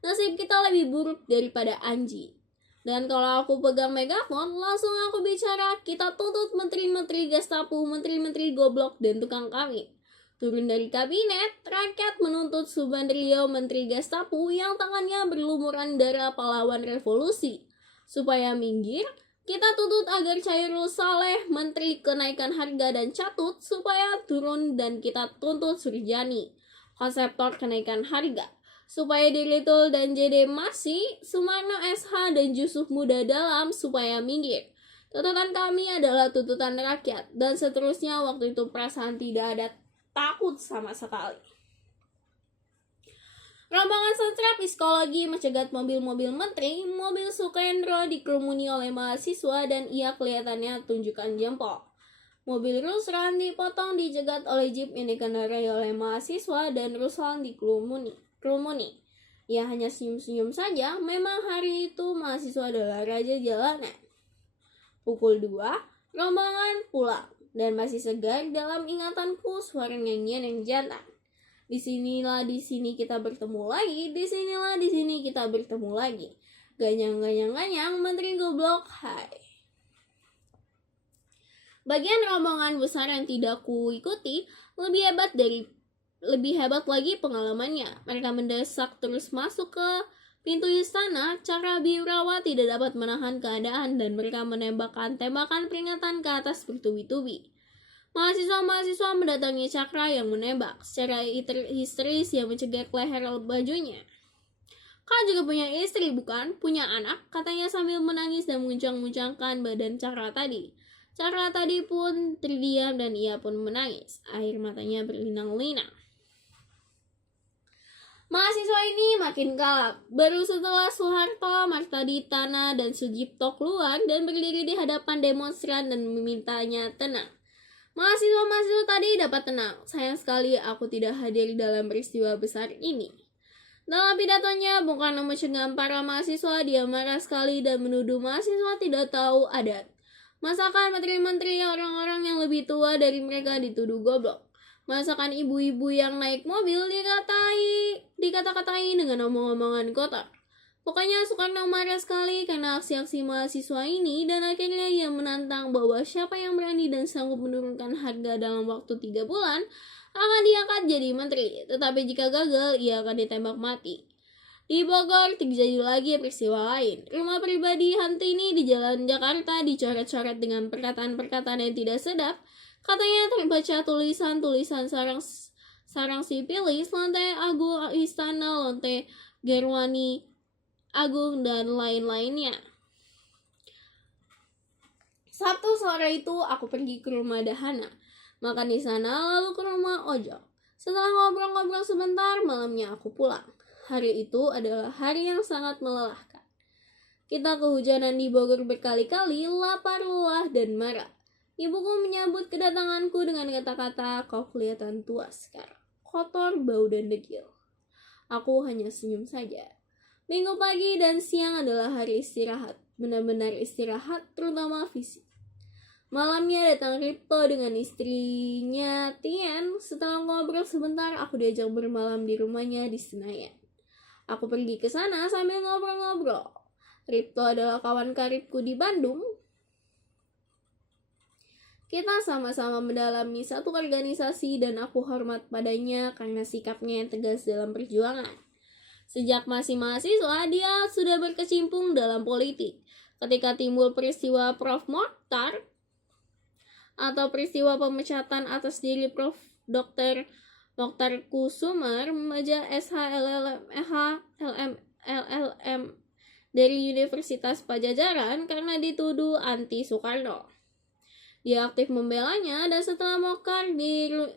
Nasib kita lebih buruk daripada anjing. Dan kalau aku pegang megafon, langsung aku bicara, kita tuntut menteri-menteri Gestapo, menteri-menteri goblok dan tukang kawin. Turun dari kabinet, rakyat menuntut Subandrio, menteri Gestapo yang tangannya berlumuran darah pahlawan revolusi. Supaya minggir, kita tuntut agar Chairul Saleh, menteri kenaikan harga dan catut, supaya turun, dan kita tuntut Surjani, konseptor kenaikan harga. Supaya Diritul dan JD Masih, Sumarno SH dan Yusuf Muda Dalam supaya minggir. Tuntutan kami adalah tuntutan rakyat, dan seterusnya. Waktu itu perasaan tidak ada takut sama sekali. Rombongan sastra psikologi mencegat mobil-mobil menteri, mobil Sukendro dikerumuni oleh mahasiswa dan ia kelihatannya tunjukkan jempol. Mobil Ruslan dipotong dicegat oleh jeep yang dikendarai oleh mahasiswa dan Ruslan dikerumuni. Ia hanya senyum-senyum saja, memang hari itu mahasiswa adalah raja jalanan. Pukul 2, rombongan pulang. Dan masih segar dalam ingatanku suara nyanyian yang jantan. Di sini kita bertemu lagi, di sini kita bertemu lagi. Ganyang-ganyang menteri goblok, hai. Bagian rombongan besar yang tidak ku ikuti lebih hebat lagi pengalamannya. Mereka mendesak terus masuk ke pintu istana. Cara Birawa tidak dapat menahan keadaan dan mereka menembakkan tembakan peringatan ke atas bertubi-tubi. Mahasiswa-mahasiswa mendatangi Cakra yang menembak secara histeris yang mencegah leher bajunya. Kau juga punya istri, bukan? Punya anak? Katanya sambil menangis dan menguncang-uncangkan badan Cakra tadi. Cakra tadi pun terdiam dan ia pun menangis. Air matanya berlinang-linang. Mahasiswa ini makin kalap. Baru setelah Soeharto, Martaditana, dan Sugipto keluar dan berdiri di hadapan demonstran dan memintanya tenang. Mahasiswa-mahasiswa tadi dapat tenang. Sayang sekali aku tidak hadir dalam peristiwa besar ini. Dalam pidatonya, Bung Karno mencengam para mahasiswa. Dia marah sekali dan menuduh mahasiswa tidak tahu adat. Masakan menteri-menteri orang-orang yang lebih tua dari mereka dituduh goblok. Masakan ibu-ibu yang naik mobil dikata-katai dengan omong-omongan kotor. Pokoknya Soekarno marah sekali karena aksi-aksi mahasiswa ini dan akhirnya ia menantang bahwa siapa yang berani dan sanggup menurunkan harga dalam waktu 3 bulan akan diangkat jadi menteri. Tetapi jika gagal, ia akan ditembak mati. Di Bogor terjadi lagi peristiwa lain. Rumah pribadi Hantini di Jalan Jakarta dicoret-coret dengan perkataan-perkataan yang tidak sedap. Katanya terbaca tulisan-tulisan sarang sipilis, lantai Agung Istana, lantai Gerwani Agung, dan lain-lainnya. Sabtu sore itu aku pergi ke rumah Dahana, makan di sana lalu ke rumah Ojo. Setelah ngobrol-ngobrol sebentar, malamnya aku pulang. Hari itu adalah hari yang sangat melelahkan. Kita kehujanan di Bogor berkali-kali, lapar, lelah, dan marah. Ibuku menyambut kedatanganku dengan kata-kata, "Kau kelihatan tua sekarang, kotor, bau, dan degil." Aku hanya senyum saja. Minggu pagi dan siang adalah hari istirahat, benar-benar istirahat, terutama fisik. Malamnya datang Ripto dengan istrinya Tien. Setelah ngobrol sebentar, aku diajak bermalam di rumahnya di Senayan. Aku pergi ke sana sambil ngobrol-ngobrol. Ripto adalah kawan karibku di Bandung. Kita sama-sama mendalami satu organisasi dan aku hormat padanya karena sikapnya yang tegas dalam perjuangan. Sejak masih mahasiswa, dia sudah berkecimpung dalam politik. Ketika timbul peristiwa Prof. Mokhtar atau peristiwa pemecatan atas diri Prof. Dr. Mokhtar Kusumar, remaja LLM dari Universitas Pajajaran karena dituduh anti Soekarno. Dia aktif membelanya dan setelah Mokhtar dia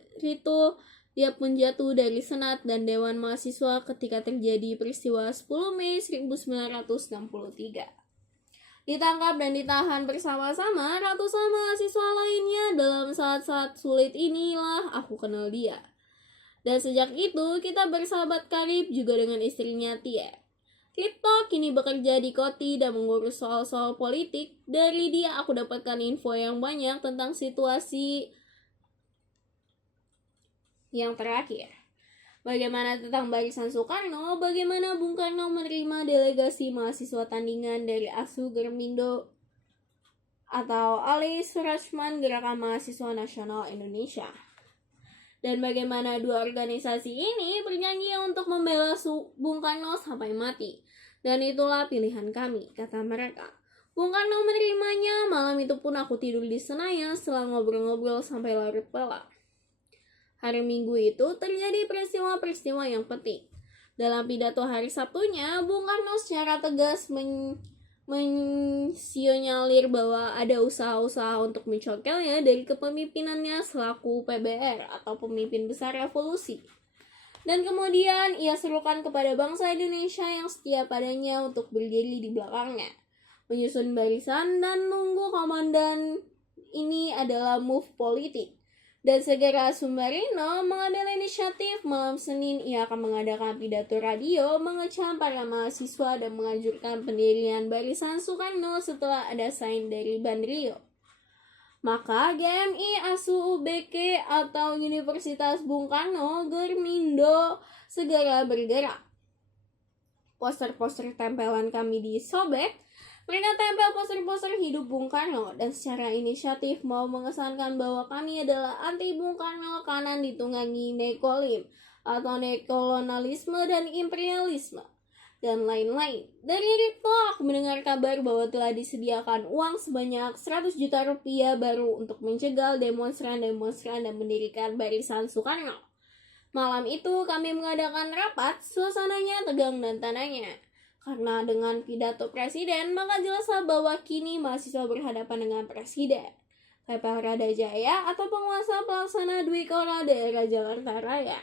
pun jatuh dari Senat dan Dewan Mahasiswa ketika terjadi peristiwa 10 Mei 1963. Ditangkap dan ditahan bersama-sama ratusan mahasiswa lainnya. Dalam saat-saat sulit inilah aku kenal dia. Dan sejak itu kita bersahabat karib juga dengan istrinya Tia. Ripto kini bekerja di Koti dan mengurus soal-soal politik. Dari dia aku dapatkan info yang banyak tentang situasi yang terakhir. Bagaimana tentang barisan Soekarno, bagaimana Bung Karno menerima delegasi mahasiswa tandingan dari ASU Germindo atau Ali Surachman Gerakan Mahasiswa Nasional Indonesia. Dan bagaimana dua organisasi ini bernyanyi untuk membela Bung Karno sampai mati. Dan itulah pilihan kami, kata mereka. Bung Karno menerimanya. Malam itu pun aku tidur di Senayan setelah ngobrol-ngobrol sampai larut malam. Hari Minggu itu terjadi peristiwa-peristiwa yang penting. Dalam pidato hari Sabtunya, Bung Karno secara tegas mensinyalir bahwa ada usaha-usaha untuk mencokelnya dari kepemimpinannya selaku PBR atau pemimpin besar revolusi. Dan kemudian ia serukan kepada bangsa Indonesia yang setia padanya untuk berdiri di belakangnya, menyusun barisan dan nunggu komandan. Ini adalah move politik. Dan segera Sumbarino mengambil inisiatif. Malam Senin ia akan mengadakan pidato radio, mengecam para mahasiswa dan menganjurkan pendirian barisan Soekarno setelah ada sign dari Bandrio. Maka GMI, ASU, UBK atau Universitas Bung Karno, Germindo segera bergerak. Poster-poster tempelan kami disobek. Mereka tempel poster-poster hidup Bung Karno dan secara inisiatif mau mengesankan bahwa kami adalah anti Bung Karno, kanan ditunggangi nekolim atau nekolonialisme dan imperialisme dan lain-lain. Dari Ripto aku mendengar kabar bahwa telah disediakan uang sebanyak 100 juta rupiah baru untuk mencegah demonstran-demonstran dan mendirikan barisan Soekarno. Malam itu kami mengadakan rapat, suasananya tegang dan tandanya. Karena dengan pidato presiden, maka jelaslah bahwa kini mahasiswa berhadapan dengan presiden, Kepala Rada Jaya atau penguasa pelaksana Dwi Kora daerah Jakarta Raya.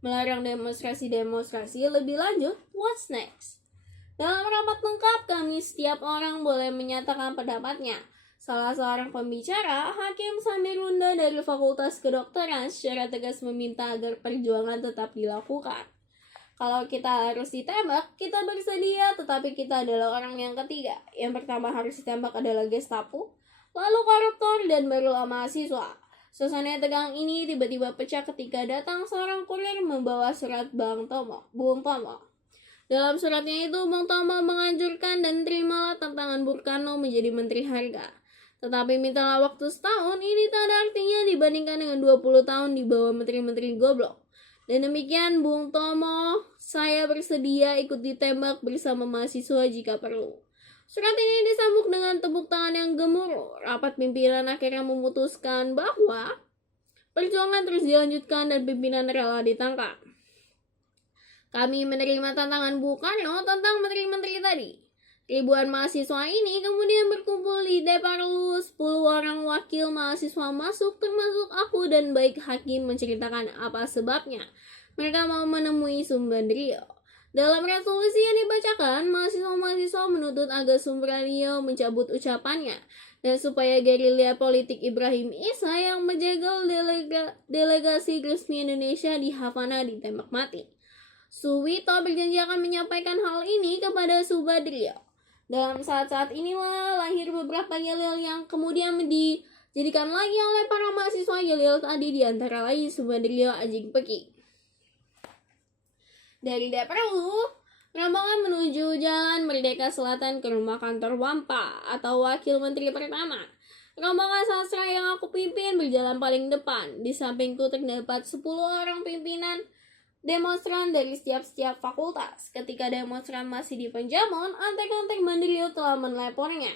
Melarang demonstrasi lebih lanjut, what's next? Dalam rapat lengkap kami setiap orang boleh menyatakan pendapatnya. Salah seorang pembicara, Hakim Samirunda dari Fakultas Kedokteran secara tegas meminta agar perjuangan tetap dilakukan. Kalau kita harus ditembak, kita bersedia, tetapi kita adalah orang yang ketiga. Yang pertama harus ditembak adalah Gestapo, lalu koruptor, dan barulah mahasiswa. Suasana tegang ini tiba-tiba pecah ketika datang seorang kurir membawa surat Bung Tomo. Dalam suratnya itu, Bung Tomo menganjurkan dan terimalah tantangan Bung Karno menjadi Menteri Harga. Tetapi mintalah waktu setahun, ini tak ada artinya dibandingkan dengan 20 tahun di bawah menteri-menteri goblok. Dan demikian Bung Tomo, saya bersedia ikut ditembak bersama mahasiswa jika perlu. Surat ini disambut dengan tepuk tangan yang gemuruh. Rapat pimpinan akhirnya memutuskan bahwa perjuangan terus dilanjutkan dan pimpinan rela ditangkap. Kami menerima tantangan Bung Karno tentang menteri-menteri tadi. Ribuan mahasiswa ini kemudian berkumpul di Deparlu. 10 orang wakil mahasiswa masuk termasuk aku dan baik Hakim menceritakan apa sebabnya. Mereka mau menemui Subandrio. Dalam resolusi yang dibacakan, mahasiswa-mahasiswa menuntut agar Subandrio mencabut ucapannya dan supaya gerilya politik Ibrahim Isa yang menjegal delegasi resmi Indonesia di Havana ditembak mati. Suwito berjanji akan menyampaikan hal ini kepada Subandrio. Dalam saat-saat inilah lahir beberapa yel-yel yang kemudian dijadikan lagi oleh para mahasiswa. Yel-yel tadi diantara lain Subandrio anjing peki. Dari DPRU, rombongan menuju Jalan Merdeka Selatan ke rumah kantor Wampa atau Wakil Menteri Pertama. Rombongan sastra yang aku pimpin berjalan paling depan. Di sampingku terdapat 10 orang pimpinan demonstran dari setiap fakultas. Ketika demonstran masih di Penjamon, antek-antek Bandrio telah meneleponnya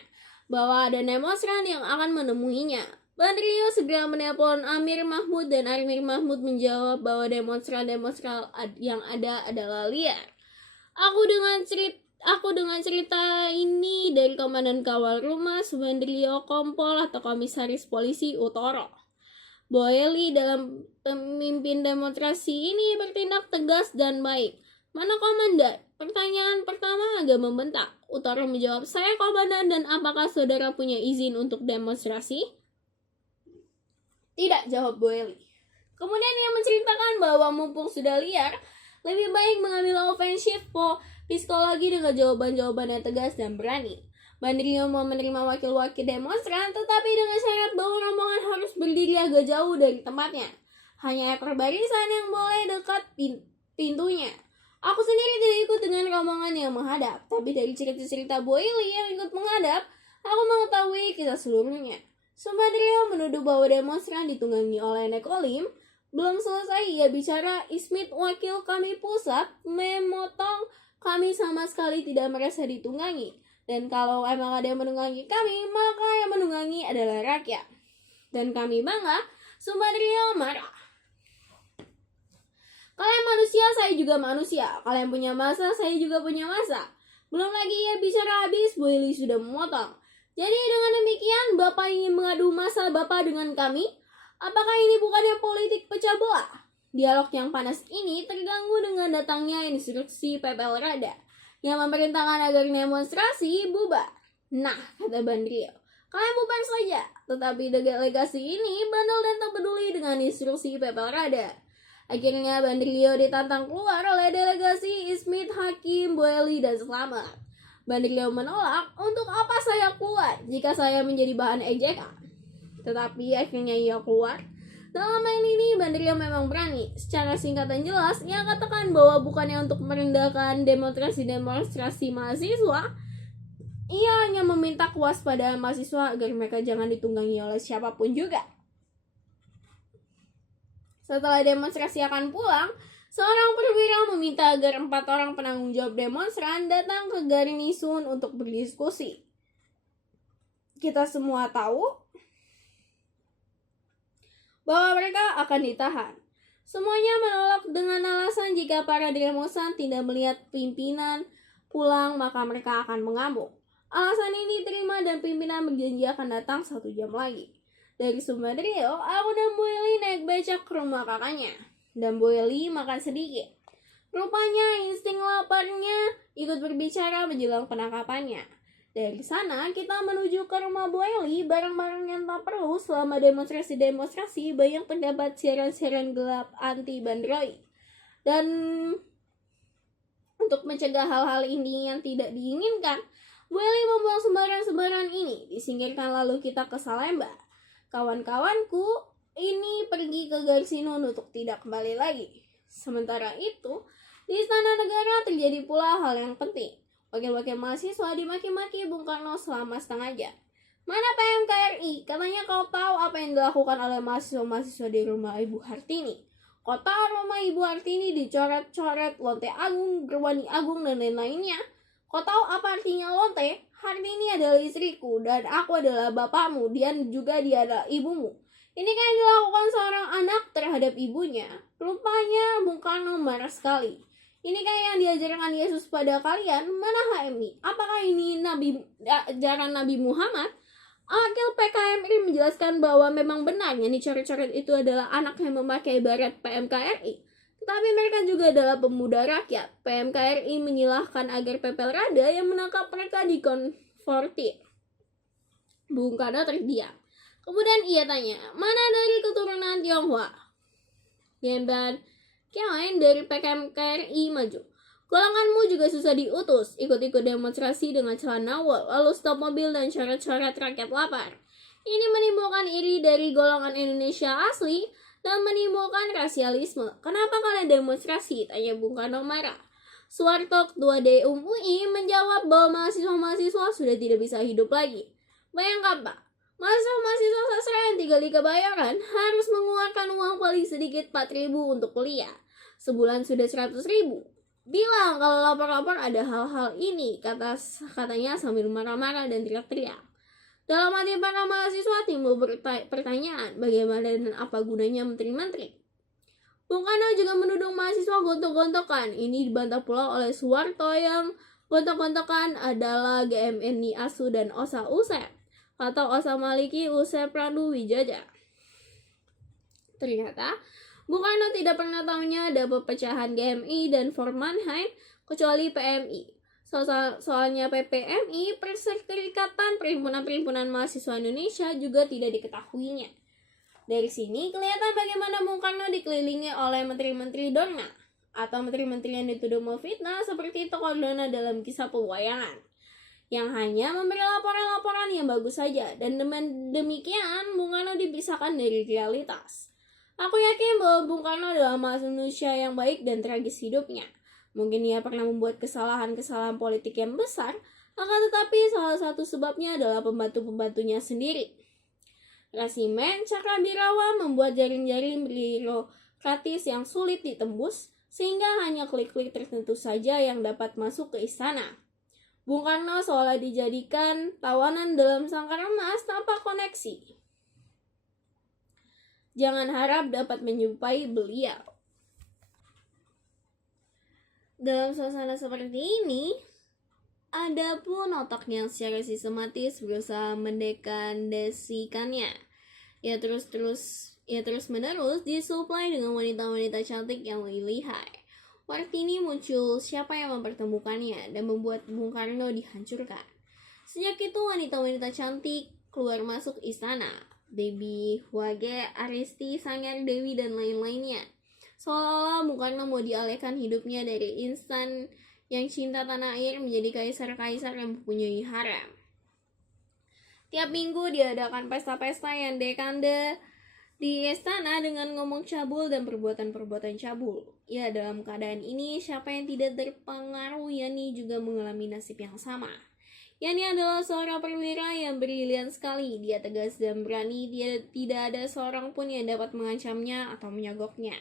bahwa ada demonstran yang akan menemuinya. Bandrio segera menelpon Amir Mahmud dan Amir Mahmud menjawab bahwa demonstran-demonstran yang ada adalah liar. Aku dengan cerita ini dari Komandan Kawal Rumah Subandrio Kompol atau Komisaris Polisi Utoro. Boyeli dalam pemimpin demonstrasi ini bertindak tegas dan baik. Mana komandan? Pertanyaan pertama agak membentak. Utoro menjawab, saya komandan dan apakah saudara punya izin untuk demonstrasi? Tidak, jawab Boyeli. Kemudian ia menceritakan bahwa mumpung sudah liar, lebih baik mengambil ofensif psikologi dengan jawaban-jawaban yang tegas dan berani. Bandrio mau menerima wakil-wakil demonstran, tetapi dengan syarat bahwa rombongan harus berdiri agak jauh dari tempatnya. Hanya ekor barisan yang boleh dekat pintunya. Aku sendiri tidak ikut dengan rombongan yang menghadap, tapi dari cerita-cerita Boyeli yang ikut menghadap, aku mengetahui kisah seluruhnya. Subandrio menuduh bahwa demonstran ditunggangi oleh Nekolim. Belum selesai ia bicara, Ismit wakil kami pusat memotong, kami sama sekali tidak merasa ditunggangi. Dan kalau emang ada yang menunggangi kami, maka yang menunggangi adalah rakyat. Dan kami bangga, Subandrio marah. Kalian manusia, saya juga manusia. Kalian punya masa, saya juga punya masa. Belum lagi ia bicara habis, Boyeli sudah memotong. Jadi dengan demikian, Bapak ingin mengadu masa Bapak dengan kami? Apakah ini bukannya politik pecah belah? Dialog yang panas ini terganggu dengan datangnya instruksi PPL Rada yang memerintahkan agar demonstrasi bubar. Nah, kata Bandrio, kalian bubar saja. Tetapi delegasi ini bandel dan tak peduli dengan instruksi PPL Rada. Akhirnya Bandrio ditantang keluar oleh delegasi Ismit, Hakim, Boyeli, dan Slamet. Bandrio menolak, untuk apa saya keluar jika saya menjadi bahan ejekan. Tetapi akhirnya ia keluar. Dalam hal ini Bandrio memang berani. Secara singkat dan jelas, ia katakan bahwa bukannya untuk merendahkan demonstrasi mahasiswa, ia hanya meminta kewaspadaan mahasiswa agar mereka jangan ditunggangi oleh siapapun juga. Setelah demonstrasi akan pulang, seorang perwira meminta agar 4 orang penanggung jawab demonstran datang ke Garnison untuk berdiskusi. Kita semua tahu bahwa mereka akan ditahan. Semuanya menolak dengan alasan jika para demonstran tidak melihat pimpinan pulang maka mereka akan mengamuk. Alasan ini diterima dan pimpinan berjanji akan datang 1 jam lagi. Dari Subandrio, aku dan Boyeli naik becak ke rumah kakaknya. Dan Boyeli makan sedikit. Rupanya insting laparnya ikut berbicara menjelang penangkapannya. Dari sana kita menuju ke rumah Boyeli, barang-barang yang tak perlu selama demonstrasi banyak terdapat siaran-siaran gelap anti Bandroi. Dan untuk mencegah hal-hal ini yang tidak diinginkan, Boyeli membuang sembarangan ini, disingkirkan lalu kita ke Salemba. Kawan-kawanku ini pergi ke Garnison untuk tidak kembali lagi. Sementara itu, di Istana Negara terjadi pula hal yang penting. Wakil-wakil mahasiswa dimaki-maki Bung Karno selama setengah jam. Mana PMKRI? Katanya kau tahu apa yang dilakukan oleh mahasiswa-mahasiswa di rumah Ibu Hartini. Kau tahu rumah Ibu Hartini dicoret-coret, lonte agung, gerwani agung, dan lain-lainnya. Kau tahu apa artinya lonte? Hartini adalah istriku, dan aku adalah bapakmu, dan juga dia adalah ibumu. Ini kan yang dilakukan seorang anak terhadap ibunya. Rupanya Bung Karno marah sekali. Ini kan yang diajarkan Yesus pada kalian. Mana HMI? Apakah ini ajaran Nabi Muhammad? Wakil PKMRI menjelaskan bahwa memang benar yang dicoret-coret itu adalah anak yang memakai baret PMKRI. Tetapi mereka juga adalah pemuda rakyat. PMKRI menyilahkan agar Pepelrada yang menangkap mereka dikonfrontir. Bung Karno terdiam. Kemudian ia tanya, mana dari keturunan Tionghoa? Dan Kiawen dari PMKRI maju. Golonganmu juga susah diutus, ikut-ikut demonstrasi dengan celana wol, lalu stop mobil dan coret-coret rakyat lapar. Ini menimbulkan iri dari golongan Indonesia asli dan menimbulkan rasialisme. Kenapa kalian demonstrasi? Tanya Bung Karno marah. Soeharto, Ketua DUM UI, menjawab bahwa mahasiswa-mahasiswa sudah tidak bisa hidup lagi. Bayangkan Pak, mahasiswa sastra yang tinggal di Kebayoran harus mengeluarkan uang paling sedikit 4.000 untuk kuliah. Sebulan sudah 100.000. Bilang kalau lapor-lapor ada hal-hal ini, katanya sambil marah-marah dan teriak-teriak. Dalam hati para mahasiswa timbul pertanyaan, bagaimana dan apa gunanya menteri-menteri? Bung Karno juga menuduh mahasiswa gontok-gontokan. Ini dibantah pula oleh Soeharto yang gontok-gontokan adalah GMNI ASU dan OSA USEP, atau OSA Maliki USEP Prandu Wijaya. Ternyata Bung Karno tidak pernah tahunya ada pepecahan GMI dan Formanheim kecuali PMI. Soalnya PPMI, Perserikatan Perhimpunan Mahasiswa Indonesia, juga tidak diketahuinya. Dari sini kelihatan bagaimana Bung Karno dikelilingi oleh menteri-menteri Dorna atau menteri-menteri yang dituduh memfitnah seperti tokoh Dorna dalam kisah pewayangan, yang hanya memberi laporan-laporan yang bagus saja, dan demikian Bung Karno dipisahkan dari realitas. Aku yakin bahwa Bung Karno adalah manusia yang baik dan tragis hidupnya. Mungkin ia pernah membuat kesalahan-kesalahan politik yang besar, akan tetapi salah satu sebabnya adalah pembantu-pembantunya sendiri. Resimen Cakrabirawa membuat jaring-jaring birokratis yang sulit ditembus, sehingga hanya klik-klik tertentu saja yang dapat masuk ke istana. Bung Karno seolah dijadikan tawanan dalam sangkar emas tanpa koneksi. Jangan harap dapat menjumpai beliau. Dalam suasana seperti ini, ada pun otak yang secara sistematis berusaha mendekandasikannya. Ia terus menerus disuplai dengan wanita-wanita cantik yang lihai. Wartini muncul siapa yang mempertemukannya dan membuat Bung Karno dihancurkan. Sejak itu wanita-wanita cantik keluar masuk istana. Dewi Wage, Aristi, Sanggar Dewi, dan lain-lainnya. Seolah-olah Bung Karno mau dialihkan hidupnya dari instan yang cinta tanah air menjadi kaisar-kaisar yang mempunyai harem. Tiap minggu diadakan pesta-pesta yang dekande di istana dengan ngomong cabul dan perbuatan-perbuatan cabul. Ya, dalam keadaan ini, siapa yang tidak terpengaruh, Yani juga mengalami nasib yang sama. Yani adalah seorang perwira yang brilian sekali. Dia tegas dan berani. Tidak ada seorang pun yang dapat mengancamnya atau menyogoknya.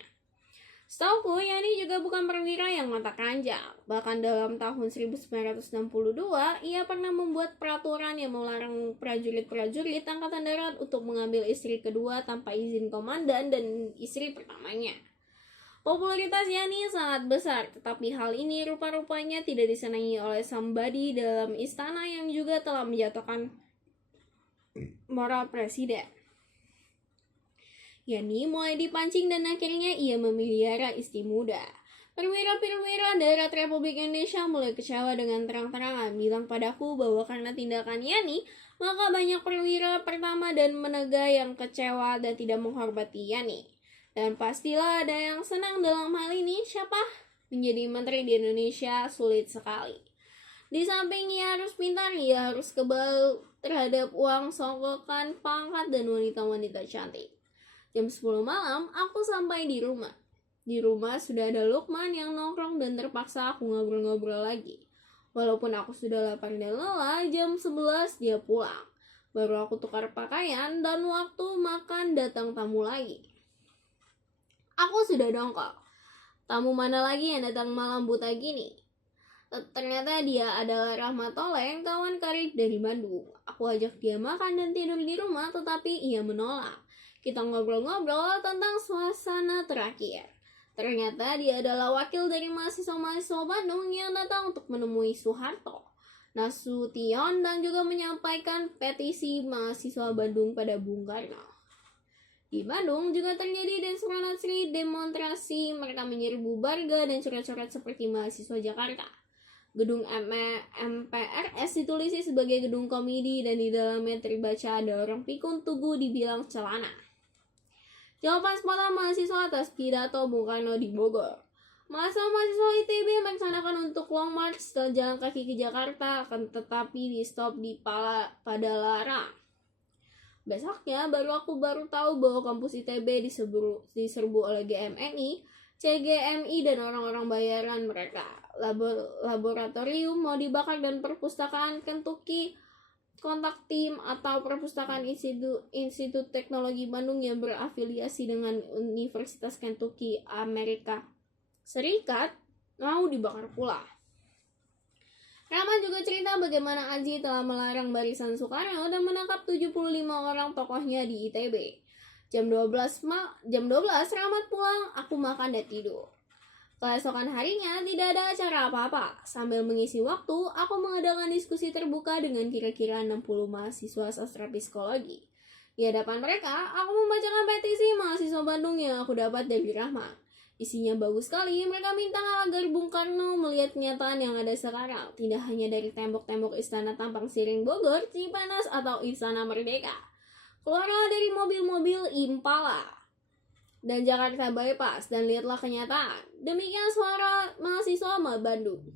Setauku, Yani juga bukan perwira yang mata keranjang. Bahkan dalam tahun 1962, ia pernah membuat peraturan yang melarang prajurit-prajurit Angkatan Darat untuk mengambil istri kedua tanpa izin komandan dan istri pertamanya. Popularitas Yani sangat besar, tetapi hal ini rupa-rupanya tidak disenangi oleh Sambadi dalam istana yang juga telah menjatuhkan moral presiden. Yani mulai dipancing dan akhirnya ia memelihara istri muda. Perwira-perwira darat Republik Indonesia mulai kecewa dengan terang-terangan, bilang padaku bahwa karena tindakan Yani, maka banyak perwira pertama dan menega yang kecewa dan tidak menghormati Yani. Dan pastilah ada yang senang dalam hal ini. Siapa? Menjadi menteri di Indonesia sulit sekali. Di samping ia harus pintar, ia harus kebal terhadap uang, songkokan, pangkat, dan wanita-wanita cantik. Jam 10 malam, aku sampai di rumah. Di rumah sudah ada Lukman yang nongkrong dan terpaksa aku ngobrol-ngobrol lagi. Walaupun aku sudah lapar dan lelah, jam 11 dia pulang. Baru aku tukar pakaian dan waktu makan datang tamu lagi. Aku sudah dongkol. Tamu mana lagi yang datang malam buta gini? Ternyata dia adalah Rahmat Toleng, kawan karib dari Bandung. Aku ajak dia makan dan tidur di rumah, tetapi ia menolak. Kita ngobrol-ngobrol tentang suasana terakhir. Ternyata dia adalah wakil dari mahasiswa-mahasiswa Bandung yang datang untuk menemui Soeharto, Nasution, dan juga menyampaikan petisi mahasiswa Bandung pada Bung Karno. Di Bandung juga terjadi demonstrasi mereka menyerbu warga dan coret-coret seperti mahasiswa Jakarta. Gedung MPRS ditulisi sebagai gedung komedi dan di dalamnya terbaca ada orang pikun tugu dibilang celana. Jawaban spontan mahasiswa atas pidato Bung Karno di Bogor. Mahasiswa ITB merencanakan untuk long march dan jalan kaki ke Jakarta, akan tetapi di stop di Padalarang. Besoknya baru tahu bahwa kampus ITB diserbu oleh GMNI, CGMI dan orang-orang bayaran mereka. Laboratorium mau dibakar dan perpustakaan Kentucky kontak tim atau perpustakaan Institut Teknologi Bandung yang berafiliasi dengan Universitas Kentucky Amerika Serikat mau dibakar pula. Rahman juga cerita bagaimana Aji telah melarang barisan Soekarno dan menangkap 75 orang tokohnya di ITB. Jam 12 Rahmat pulang, aku makan dan tidur. Keesokan harinya tidak ada acara apa-apa. Sambil mengisi waktu, aku mengadakan diskusi terbuka dengan kira-kira 60 mahasiswa sastra psikologi. Di hadapan mereka, aku membacakan petisi mahasiswa Bandung yang aku dapat dari Rahmat. Isinya bagus sekali, mereka minta agar Bung Karno melihat kenyataan yang ada sekarang, tidak hanya dari tembok-tembok Istana Tampang Siring Bogor, Cipanas, atau Istana Merdeka. Keluarlah dari mobil-mobil Impala dan Jakarta Bypass dan lihatlah kenyataan. Demikian suara mahasiswa Bandung.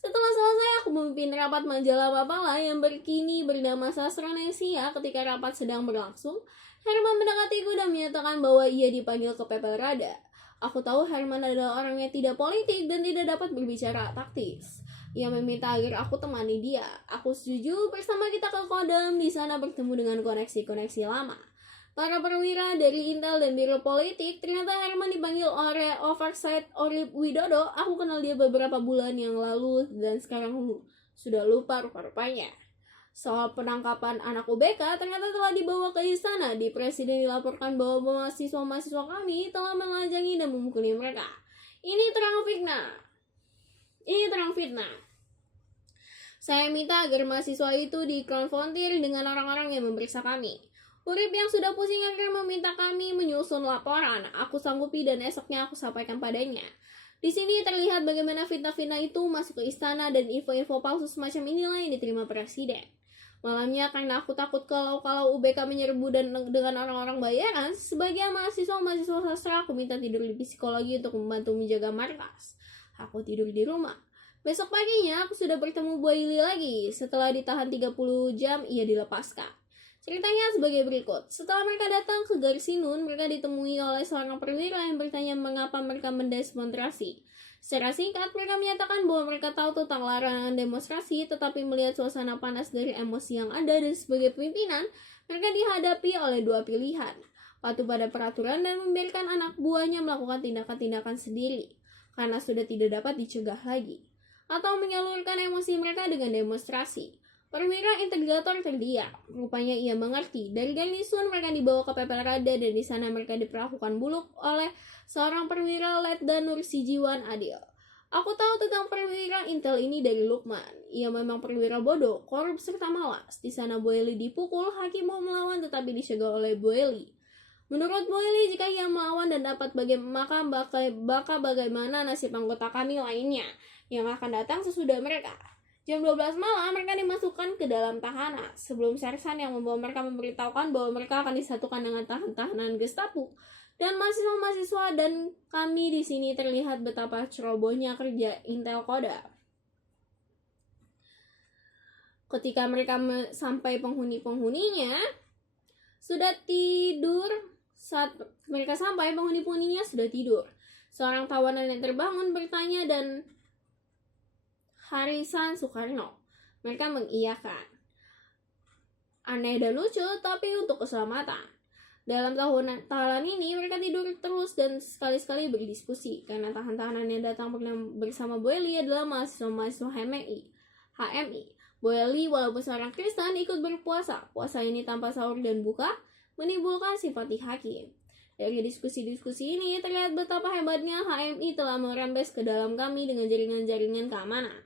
Setelah selesai, aku memimpin rapat majalah Mapala yang berkini bernama Sastronesia. Ketika rapat sedang berlangsung, Herman mendekatiku dan menyatakan bahwa ia dipanggil ke Pepel Rada. Aku tahu Herman adalah orang yang tidak politik dan tidak dapat berbicara taktis. Ia meminta agar aku temani dia. Aku setuju, bersama kita ke Kodam, di sana bertemu dengan koneksi-koneksi lama. Para perwira dari Intel dan Biro Politik. Ternyata Herman dipanggil oleh Oversight Orip Widodo. Aku kenal dia beberapa bulan yang lalu dan sekarang sudah lupa rupa-rupanya. Soal penangkapan anak UBK ternyata telah dibawa ke istana. Di Presiden dilaporkan bahwa mahasiswa-mahasiswa kami telah melanjangi dan memukuli mereka. Ini terang fitnah. Saya minta agar mahasiswa itu dikonfrontir dengan orang-orang yang memeriksa kami. Urip yang sudah pusing akhirnya meminta kami menyusun laporan. Aku sanggupi dan esoknya aku sampaikan padanya. Di sini terlihat bagaimana fitnah-fitnah itu masuk ke istana dan info-info palsu semacam inilah yang diterima Presiden. Malamnya karena aku takut kalau UBK menyerbu dan dengan orang-orang bayaran, sebagai mahasiswa sastra aku minta tidur di psikologi untuk membantu menjaga markas. Aku tidur di rumah. Besok paginya aku sudah bertemu Bu Aili lagi. Setelah ditahan 30 jam, ia dilepaskan. Ceritanya sebagai berikut. Setelah mereka datang ke Garsinun, mereka ditemui oleh seorang perwira yang bertanya mengapa mereka mendemonstrasi. Secara singkat, mereka menyatakan bahwa mereka tahu tentang larangan demonstrasi, tetapi melihat suasana panas dari emosi yang ada dan sebagai pimpinan, mereka dihadapi oleh dua pilihan. Patuh pada peraturan dan membiarkan anak buahnya melakukan tindakan-tindakan sendiri, karena sudah tidak dapat dicegah lagi. Atau menyalurkan emosi mereka dengan demonstrasi. Perwira integrator terdiam. Rupanya ia mengerti. Dari Garnisun mereka dibawa ke Pepel Rada dan di sana mereka diperlakukan buluk oleh seorang perwira Letdan Nur Sijiwan Adil. Aku tahu tentang perwira Intel ini dari Lukman. Ia memang perwira bodoh, korup serta malas. Di sana Bu Eli dipukul, hakim mau melawan tetapi dicegah oleh Bu Eli. Menurut Bu Eli, jika ia melawan dan dapat bagaimana nasib anggota kami lainnya yang akan datang sesudah mereka. Jam 12 malam mereka dimasukkan ke dalam tahanan. Sebelum sersan yang membawa mereka memberitahukan bahwa mereka akan disatukan dengan tahanan Gestapo dan mahasiswa-mahasiswa, dan kami di sini terlihat betapa cerobohnya kerja Intel Koda. Ketika mereka sampai penghuni-penghuninya sudah tidur. Saat mereka sampai, penghuni-penghuninya sudah tidur. Seorang tawanan yang terbangun bertanya dan Harisan Soekarno. Mereka mengiyakan. Aneh dan lucu, tapi untuk keselamatan. Dalam tahanan ini, mereka tidur terus dan sekali-sekali berdiskusi. Karena tahanan yang datang bersama Bu Eli adalah mahasiswa-mahasiswa HMI. Bu Eli, walaupun seorang Kristen, ikut berpuasa. Puasa ini tanpa sahur dan buka, menimbulkan simpati hakim. Dari diskusi-diskusi ini, terlihat betapa hebatnya HMI telah merembes ke dalam kami dengan jaringan-jaringan keamanan.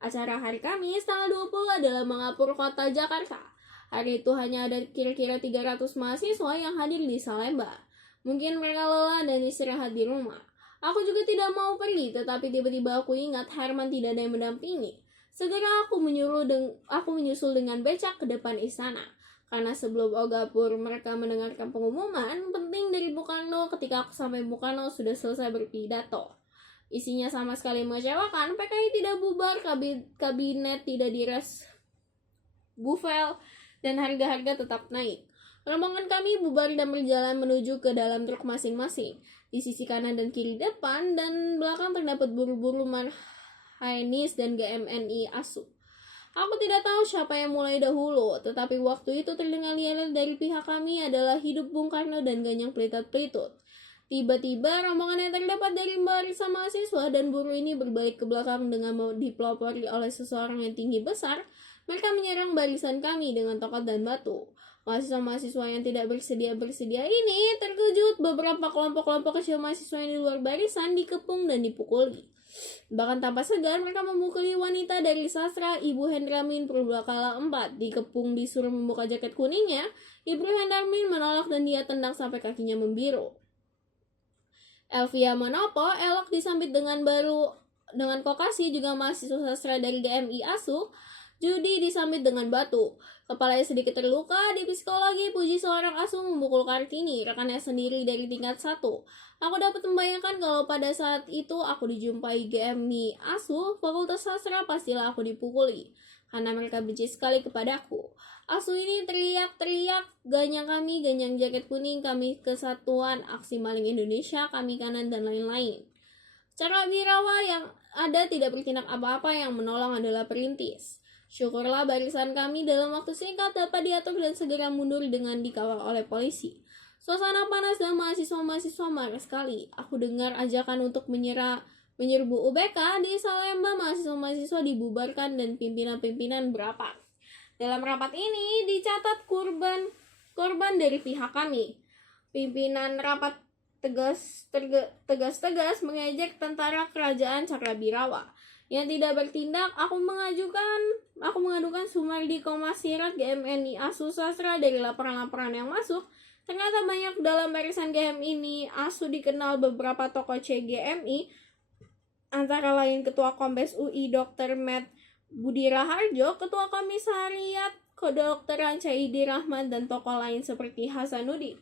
Acara hari Kamis tanggal 20 adalah mengapur kota Jakarta. Hari itu hanya ada kira-kira 300 mahasiswa yang hadir di Salemba. Mungkin mereka lelah dan istirahat di rumah. Aku juga tidak mau pergi, tetapi tiba-tiba aku ingat Herman tidak ada yang mendampingi. Segera aku menyusul dengan becak ke depan istana. Karena sebelum Ogapur mereka mendengarkan pengumuman penting dari Bung Karno, ketika aku sampai Bung Karno sudah selesai berpidato. Isinya sama sekali mengecewakan, PKI tidak bubar, kabinet tidak bufel, dan harga-harga tetap naik. Rombongan kami bubar dan berjalan menuju ke dalam truk masing-masing. Di sisi kanan dan kiri depan dan belakang terdapat buru-buru Marhainis dan GMNI ASU. Aku tidak tahu siapa yang mulai dahulu, tetapi waktu itu terdengar yel dari pihak kami adalah hidup Bung Karno dan Ganyang Pelitat-Pelitut. Tiba-tiba rombongan yang terdapat dari barisan mahasiswa dan buruh ini berbalik ke belakang dengan dipelopori oleh seseorang yang tinggi besar. Mereka menyerang barisan kami dengan tongkat dan batu. Mahasiswa-mahasiswa yang tidak bersedia ini terkejut. Beberapa kelompok-kelompok kecil mahasiswa yang di luar barisan dikepung dan dipukuli. Bahkan tanpa segan mereka memukuli wanita dari sastra. Ibu Hendramin Purbakala 4 dikepung, disuruh membuka jaket kuningnya. Ibu Hendramin menolak dan dia tendang sampai kakinya membiru. Elvia Manopo elok disambit dengan kokasi, juga mahasiswa sastra dari GMI ASU. Judi disambit dengan batu. Kepalanya sedikit terluka. Di psikologi, Puji seorang ASU memukul Kartini, rekannya sendiri dari tingkat 1. Aku dapat membayangkan kalau pada saat itu aku dijumpai GMI ASU, Fakultas Sastra, pastilah aku dipukuli. Karena mereka benci sekali kepadaku. ASU ini teriak-teriak, ganyang kami, ganyang jaket kuning, kami kesatuan, aksi maling Indonesia, kami kanan, dan lain-lain. Cara Wirawa yang ada tidak bertindak apa-apa, yang menolong adalah perintis. Syukurlah barisan kami dalam waktu singkat dapat diatur dan segera mundur dengan dikawal oleh polisi. Suasana panas dan mahasiswa-mahasiswa marah sekali. Aku dengar ajakan untuk menyerbu UBK di Salemba. Mahasiswa-mahasiswa dibubarkan dan pimpinan-pimpinan berapat. Dalam rapat ini dicatat korban dari pihak kami. Pimpinan rapat tegas mengejek tentara kerajaan Cakrabirawa yang tidak bertindak. Aku mengadukan Sumardi Komasirat GMNI ASU Sastra. Dari laporan-laporan yang masuk, ternyata banyak dalam barisan GMNI ASU dikenal beberapa tokoh CGMI, antara lain Ketua Kombes UI Dr. Med Budi Raharjo, Ketua Komisariat Kedokteran Caidi Rahman, dan tokoh lain seperti Hasanuddin.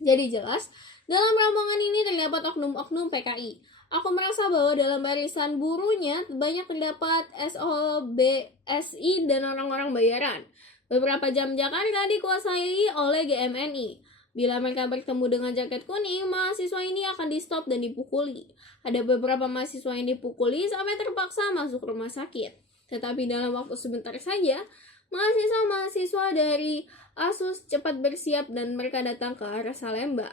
Jadi jelas, dalam rombongan ini terdapat oknum-oknum PKI. Aku merasa bahwa dalam barisan buruhnya banyak terdapat SOBSI dan orang-orang bayaran. Beberapa jam Jakarta dikuasai oleh GMNI. Bila mereka bertemu dengan jaket kuning, mahasiswa ini akan di-stop dan dipukuli. Ada beberapa mahasiswa yang dipukuli sampai terpaksa masuk rumah sakit. Tetapi dalam waktu sebentar saja, mahasiswa-mahasiswa dari ASUS cepat bersiap dan mereka datang ke arah Salemba.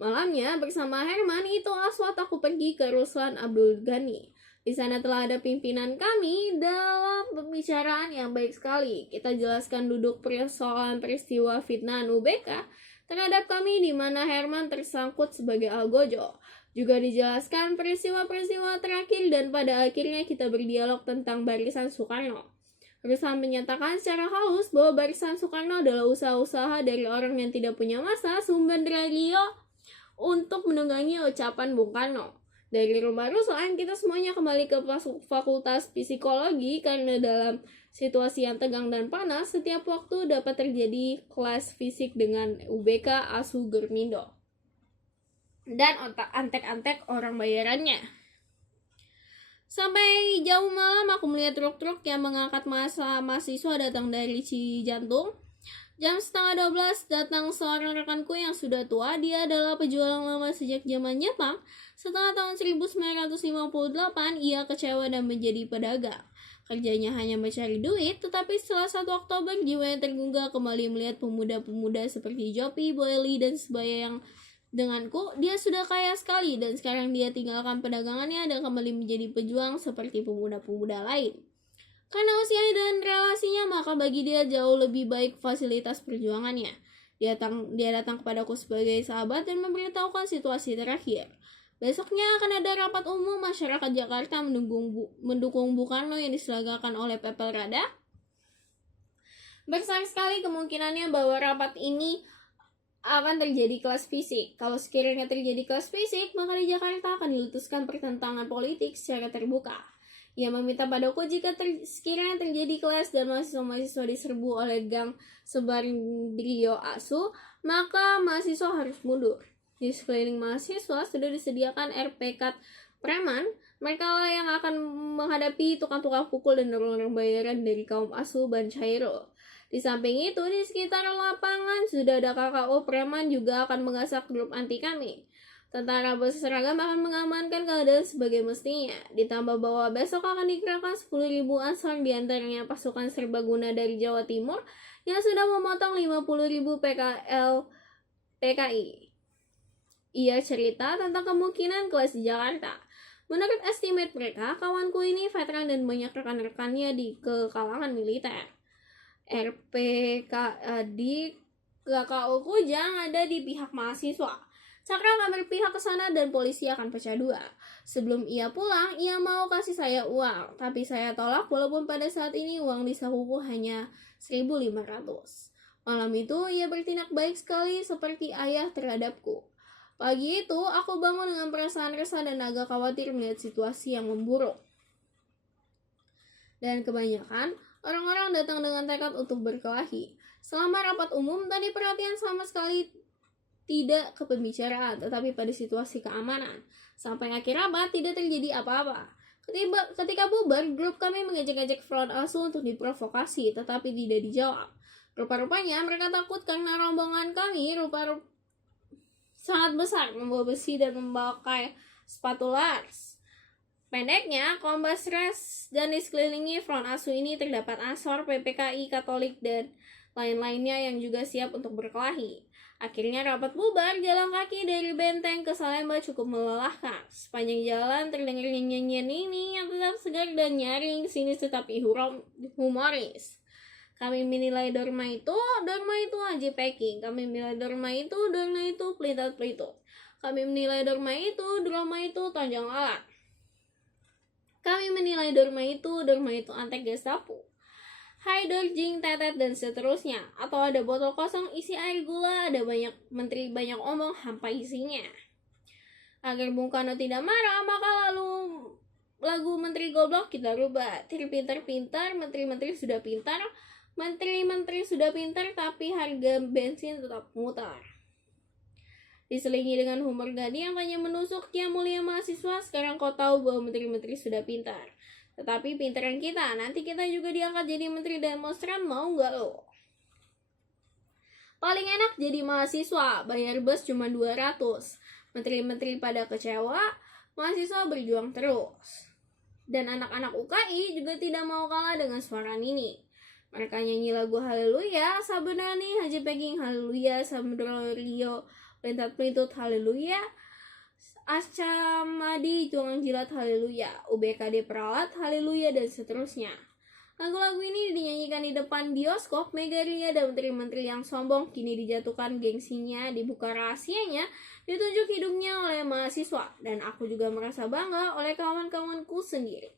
Malamnya bersama Herman itu Aswat aku pergi ke Ruslan Abdul Ghani. Di sana telah ada pimpinan kami dalam pembicaraan yang baik sekali. Kita jelaskan duduk persoalan peristiwa fitnahan UBK terhadap kami di mana Herman tersangkut sebagai algojo. Juga dijelaskan peristiwa-peristiwa terakhir dan pada akhirnya kita berdialog tentang barisan Soekarno. Ruslan menyatakan secara halus bahwa barisan Soekarno adalah usaha-usaha dari orang yang tidak punya masa sumber radio untuk menunggangi ucapan Bung Karno. Dari rumah Ruslan, kita semuanya kembali ke Fakultas Psikologi karena dalam situasi yang tegang dan panas, setiap waktu dapat terjadi kelas fisik dengan UBK ASU Germindo dan antek-antek orang bayarannya. Sampai jauh malam aku melihat truk-truk yang mengangkat mahasiswa datang dari Cijantung. Jam 11:30 datang seorang rekanku yang sudah tua. Dia adalah pejuang lama sejak zaman Jepang. Setelah tahun 1958, ia kecewa dan menjadi pedagang. Kerjanya hanya mencari duit, tetapi setelah 1 Oktober, jiwanya tergugah kembali melihat pemuda-pemuda seperti Jopi, Boeli, dan sebaya yang denganku. Dia sudah kaya sekali dan sekarang dia tinggalkan pedagangannya dan kembali menjadi pejuang seperti pemuda-pemuda lain. Karena usia dan relasinya, maka bagi dia jauh lebih baik fasilitas perjuangannya. Dia datang kepadaku sebagai sahabat dan memberitahukan situasi terakhir. Besoknya akan ada rapat umum masyarakat Jakarta mendukung Bung Karno yang diselenggarakan oleh Pepel Rada. Besar sekali kemungkinannya bahwa rapat ini akan terjadi kelas fisik. Kalau sekiranya terjadi kelas fisik, maka di Jakarta akan diletuskan pertentangan politik secara terbuka. Ia meminta padaku jika sekiranya terjadi kelas dan mahasiswa-mahasiswa diserbu oleh gang Subandrio Asu, maka mahasiswa harus mundur. Di sekeliling mahasiswa sudah disediakan RPK preman, mereka lah yang akan menghadapi tukang-tukang pukul dan dorong-dorong bayaran dari kaum Asu dan Cairo. Di samping itu, di sekitar lapangan sudah ada KKO preman juga akan mengasak grup anti kami. Tentara berseragam akan mengamankan keadaan sebagai mestinya. Ditambah bahwa besok akan dikerahkan 10.000 ansar diantaranya pasukan serbaguna dari Jawa Timur yang sudah memotong 50.000 PKI. Ia cerita tentang kemungkinan kelas di Jakarta. Menurut estimate mereka, kawanku ini veteran dan banyak rekan-rekannya di kalangan militer. di KKO Kujang ada di pihak mahasiswa. Cakra akan berpihak ke sana dan polisi akan pecah dua. Sebelum ia pulang, ia mau kasih saya uang, tapi saya tolak walaupun pada saat ini uang di sakuku hanya 1.500. Malam itu ia bertindak baik sekali seperti ayah terhadapku. Pagi itu aku bangun dengan perasaan resah dan agak khawatir melihat situasi yang memburuk. Dan kebanyakan orang-orang datang dengan tekad untuk berkelahi. Selama rapat umum, tadi perhatian sama sekali tidak ke pembicaraan, tetapi pada situasi keamanan. Sampai akhir rapat tidak terjadi apa-apa. Ketika bubar, grup kami mengejek-ejek front Asu untuk diprovokasi, tetapi tidak dijawab. Rupa-rupanya mereka takut karena rombongan kami sangat besar, membawa besi dan memakai sepatu Lars. Pendeknya, Kombas Res dan di sekelilingi front Asu ini terdapat Ansor, PPKI, Katolik, dan lain-lainnya yang juga siap untuk berkelahi. Akhirnya rapat bubar, jalan kaki dari Benteng ke Salemba cukup melelahkan. Sepanjang jalan terdengar nyanyian ini yang tetap segar dan nyaring, sini tetapi humoris. Kami menilai Dorma itu Haji Peking. Kami menilai Dorma itu Pelitot. Kami menilai Dorma itu Tanjung Alat. Kami menilai Dorma itu Antek Gestapo. Hai Dorjing, Tetet, dan seterusnya. Atau ada botol kosong isi air gula, ada banyak menteri banyak omong, hampa isinya. Agar Bung Karno tidak marah, maka lagu Menteri Goblok kita rubah. Pintar-pintar, menteri-menteri sudah pintar, tapi harga bensin tetap mutar. Diselingi dengan humor Gadi yang tanya menusuk, ya mulia mahasiswa, sekarang kau tahu bahwa menteri-menteri sudah pintar. Tetapi pintaran kita, nanti kita juga diangkat jadi menteri demonstran, mau nggak lo? Paling enak jadi mahasiswa, bayar bus cuma 200. Menteri-menteri pada kecewa, mahasiswa berjuang terus. Dan anak-anak UKI juga tidak mau kalah dengan suara Nini. Mereka nyanyi lagu Haleluya, Sabenani, Haji Peking, Haleluya, Samudro Rio, Pentat Pelitut, Haleluya, Asca Madi, Tuang Jilat, Haleluya, UBKD Peralat, Haleluya, dan seterusnya. Lagu-lagu ini dinyanyikan di depan bioskop. Megaria dan menteri-menteri yang sombong kini dijatuhkan gengsinya, dibuka rahasianya, ditunjuk hidungnya oleh mahasiswa. Dan aku juga merasa bangga oleh kawan-kawanku sendiri.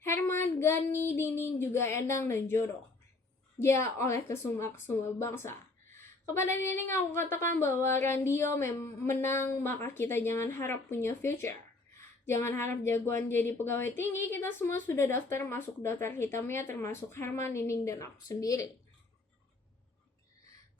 Herman, Gani, Dini, juga Endang dan Jodoh. Ya, oleh kesuma bangsa. Kepada Nining aku katakan bahwa Randio menang, maka kita jangan harap punya future. Jangan harap jagoan jadi pegawai tinggi, kita semua sudah daftar masuk daftar hitamnya termasuk Herman, Nining, dan aku sendiri.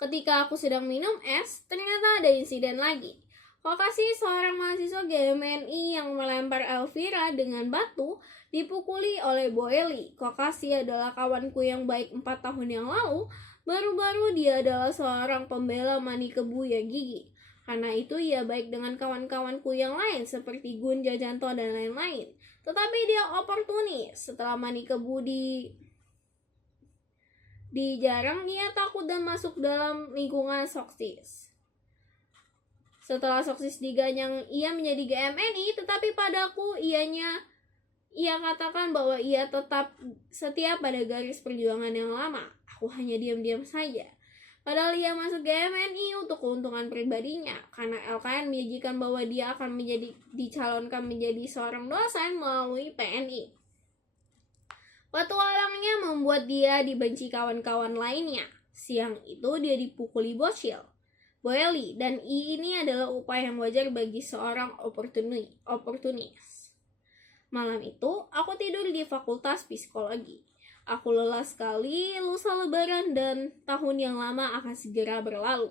Ketika aku sedang minum es, ternyata ada insiden lagi. Lokasi seorang mahasiswa GMNI yang melempar Elvira dengan batu dipukuli oleh Boeli. Kokasi adalah kawanku yang baik 4 tahun yang lalu. Baru-baru dia adalah seorang pembela mani kebu yang gigih. Karena itu ia baik dengan kawan-kawanku yang lain seperti Gun, Jajanto, dan lain-lain. Tetapi dia oportunis. Setelah mani kebu dijarang, ia takut dan masuk dalam lingkungan Soksis. Setelah Soksis diganyang, ia menjadi GMNI, tetapi padaku ia katakan bahwa ia tetap setia pada garis perjuangan yang lama. Aku hanya diam-diam saja. Padahal ia masuk GMNI untuk keuntungan pribadinya, karena LKN menjanjikan bahwa dia akan dicalonkan menjadi seorang dosen melalui PNI. Petualangnya membuat dia dibenci kawan-kawan lainnya. Siang itu dia dipukuli bocil. Boeli dan ini adalah upaya yang wajar bagi seorang oportunis. Malam itu, aku tidur di Fakultas Psikologi. Aku lelah sekali, lusa lebaran dan tahun yang lama akan segera berlalu.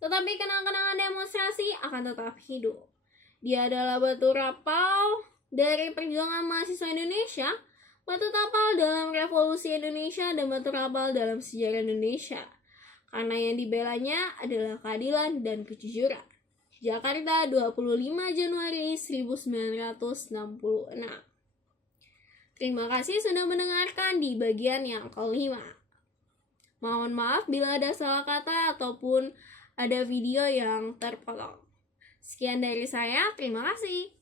Tetapi kenang-kenangan demonstrasi akan tetap hidup. Dia adalah batu rapal dari perjuangan mahasiswa Indonesia, batu rapal dalam revolusi Indonesia, dan batu rapal dalam sejarah Indonesia. Karena yang dibelanya adalah keadilan dan kejujuran. Jakarta, 25 Januari 1966. Terima kasih sudah mendengarkan di bagian yang kelima. Mohon maaf bila ada salah kata ataupun ada video yang terpotong. Sekian dari saya, terima kasih.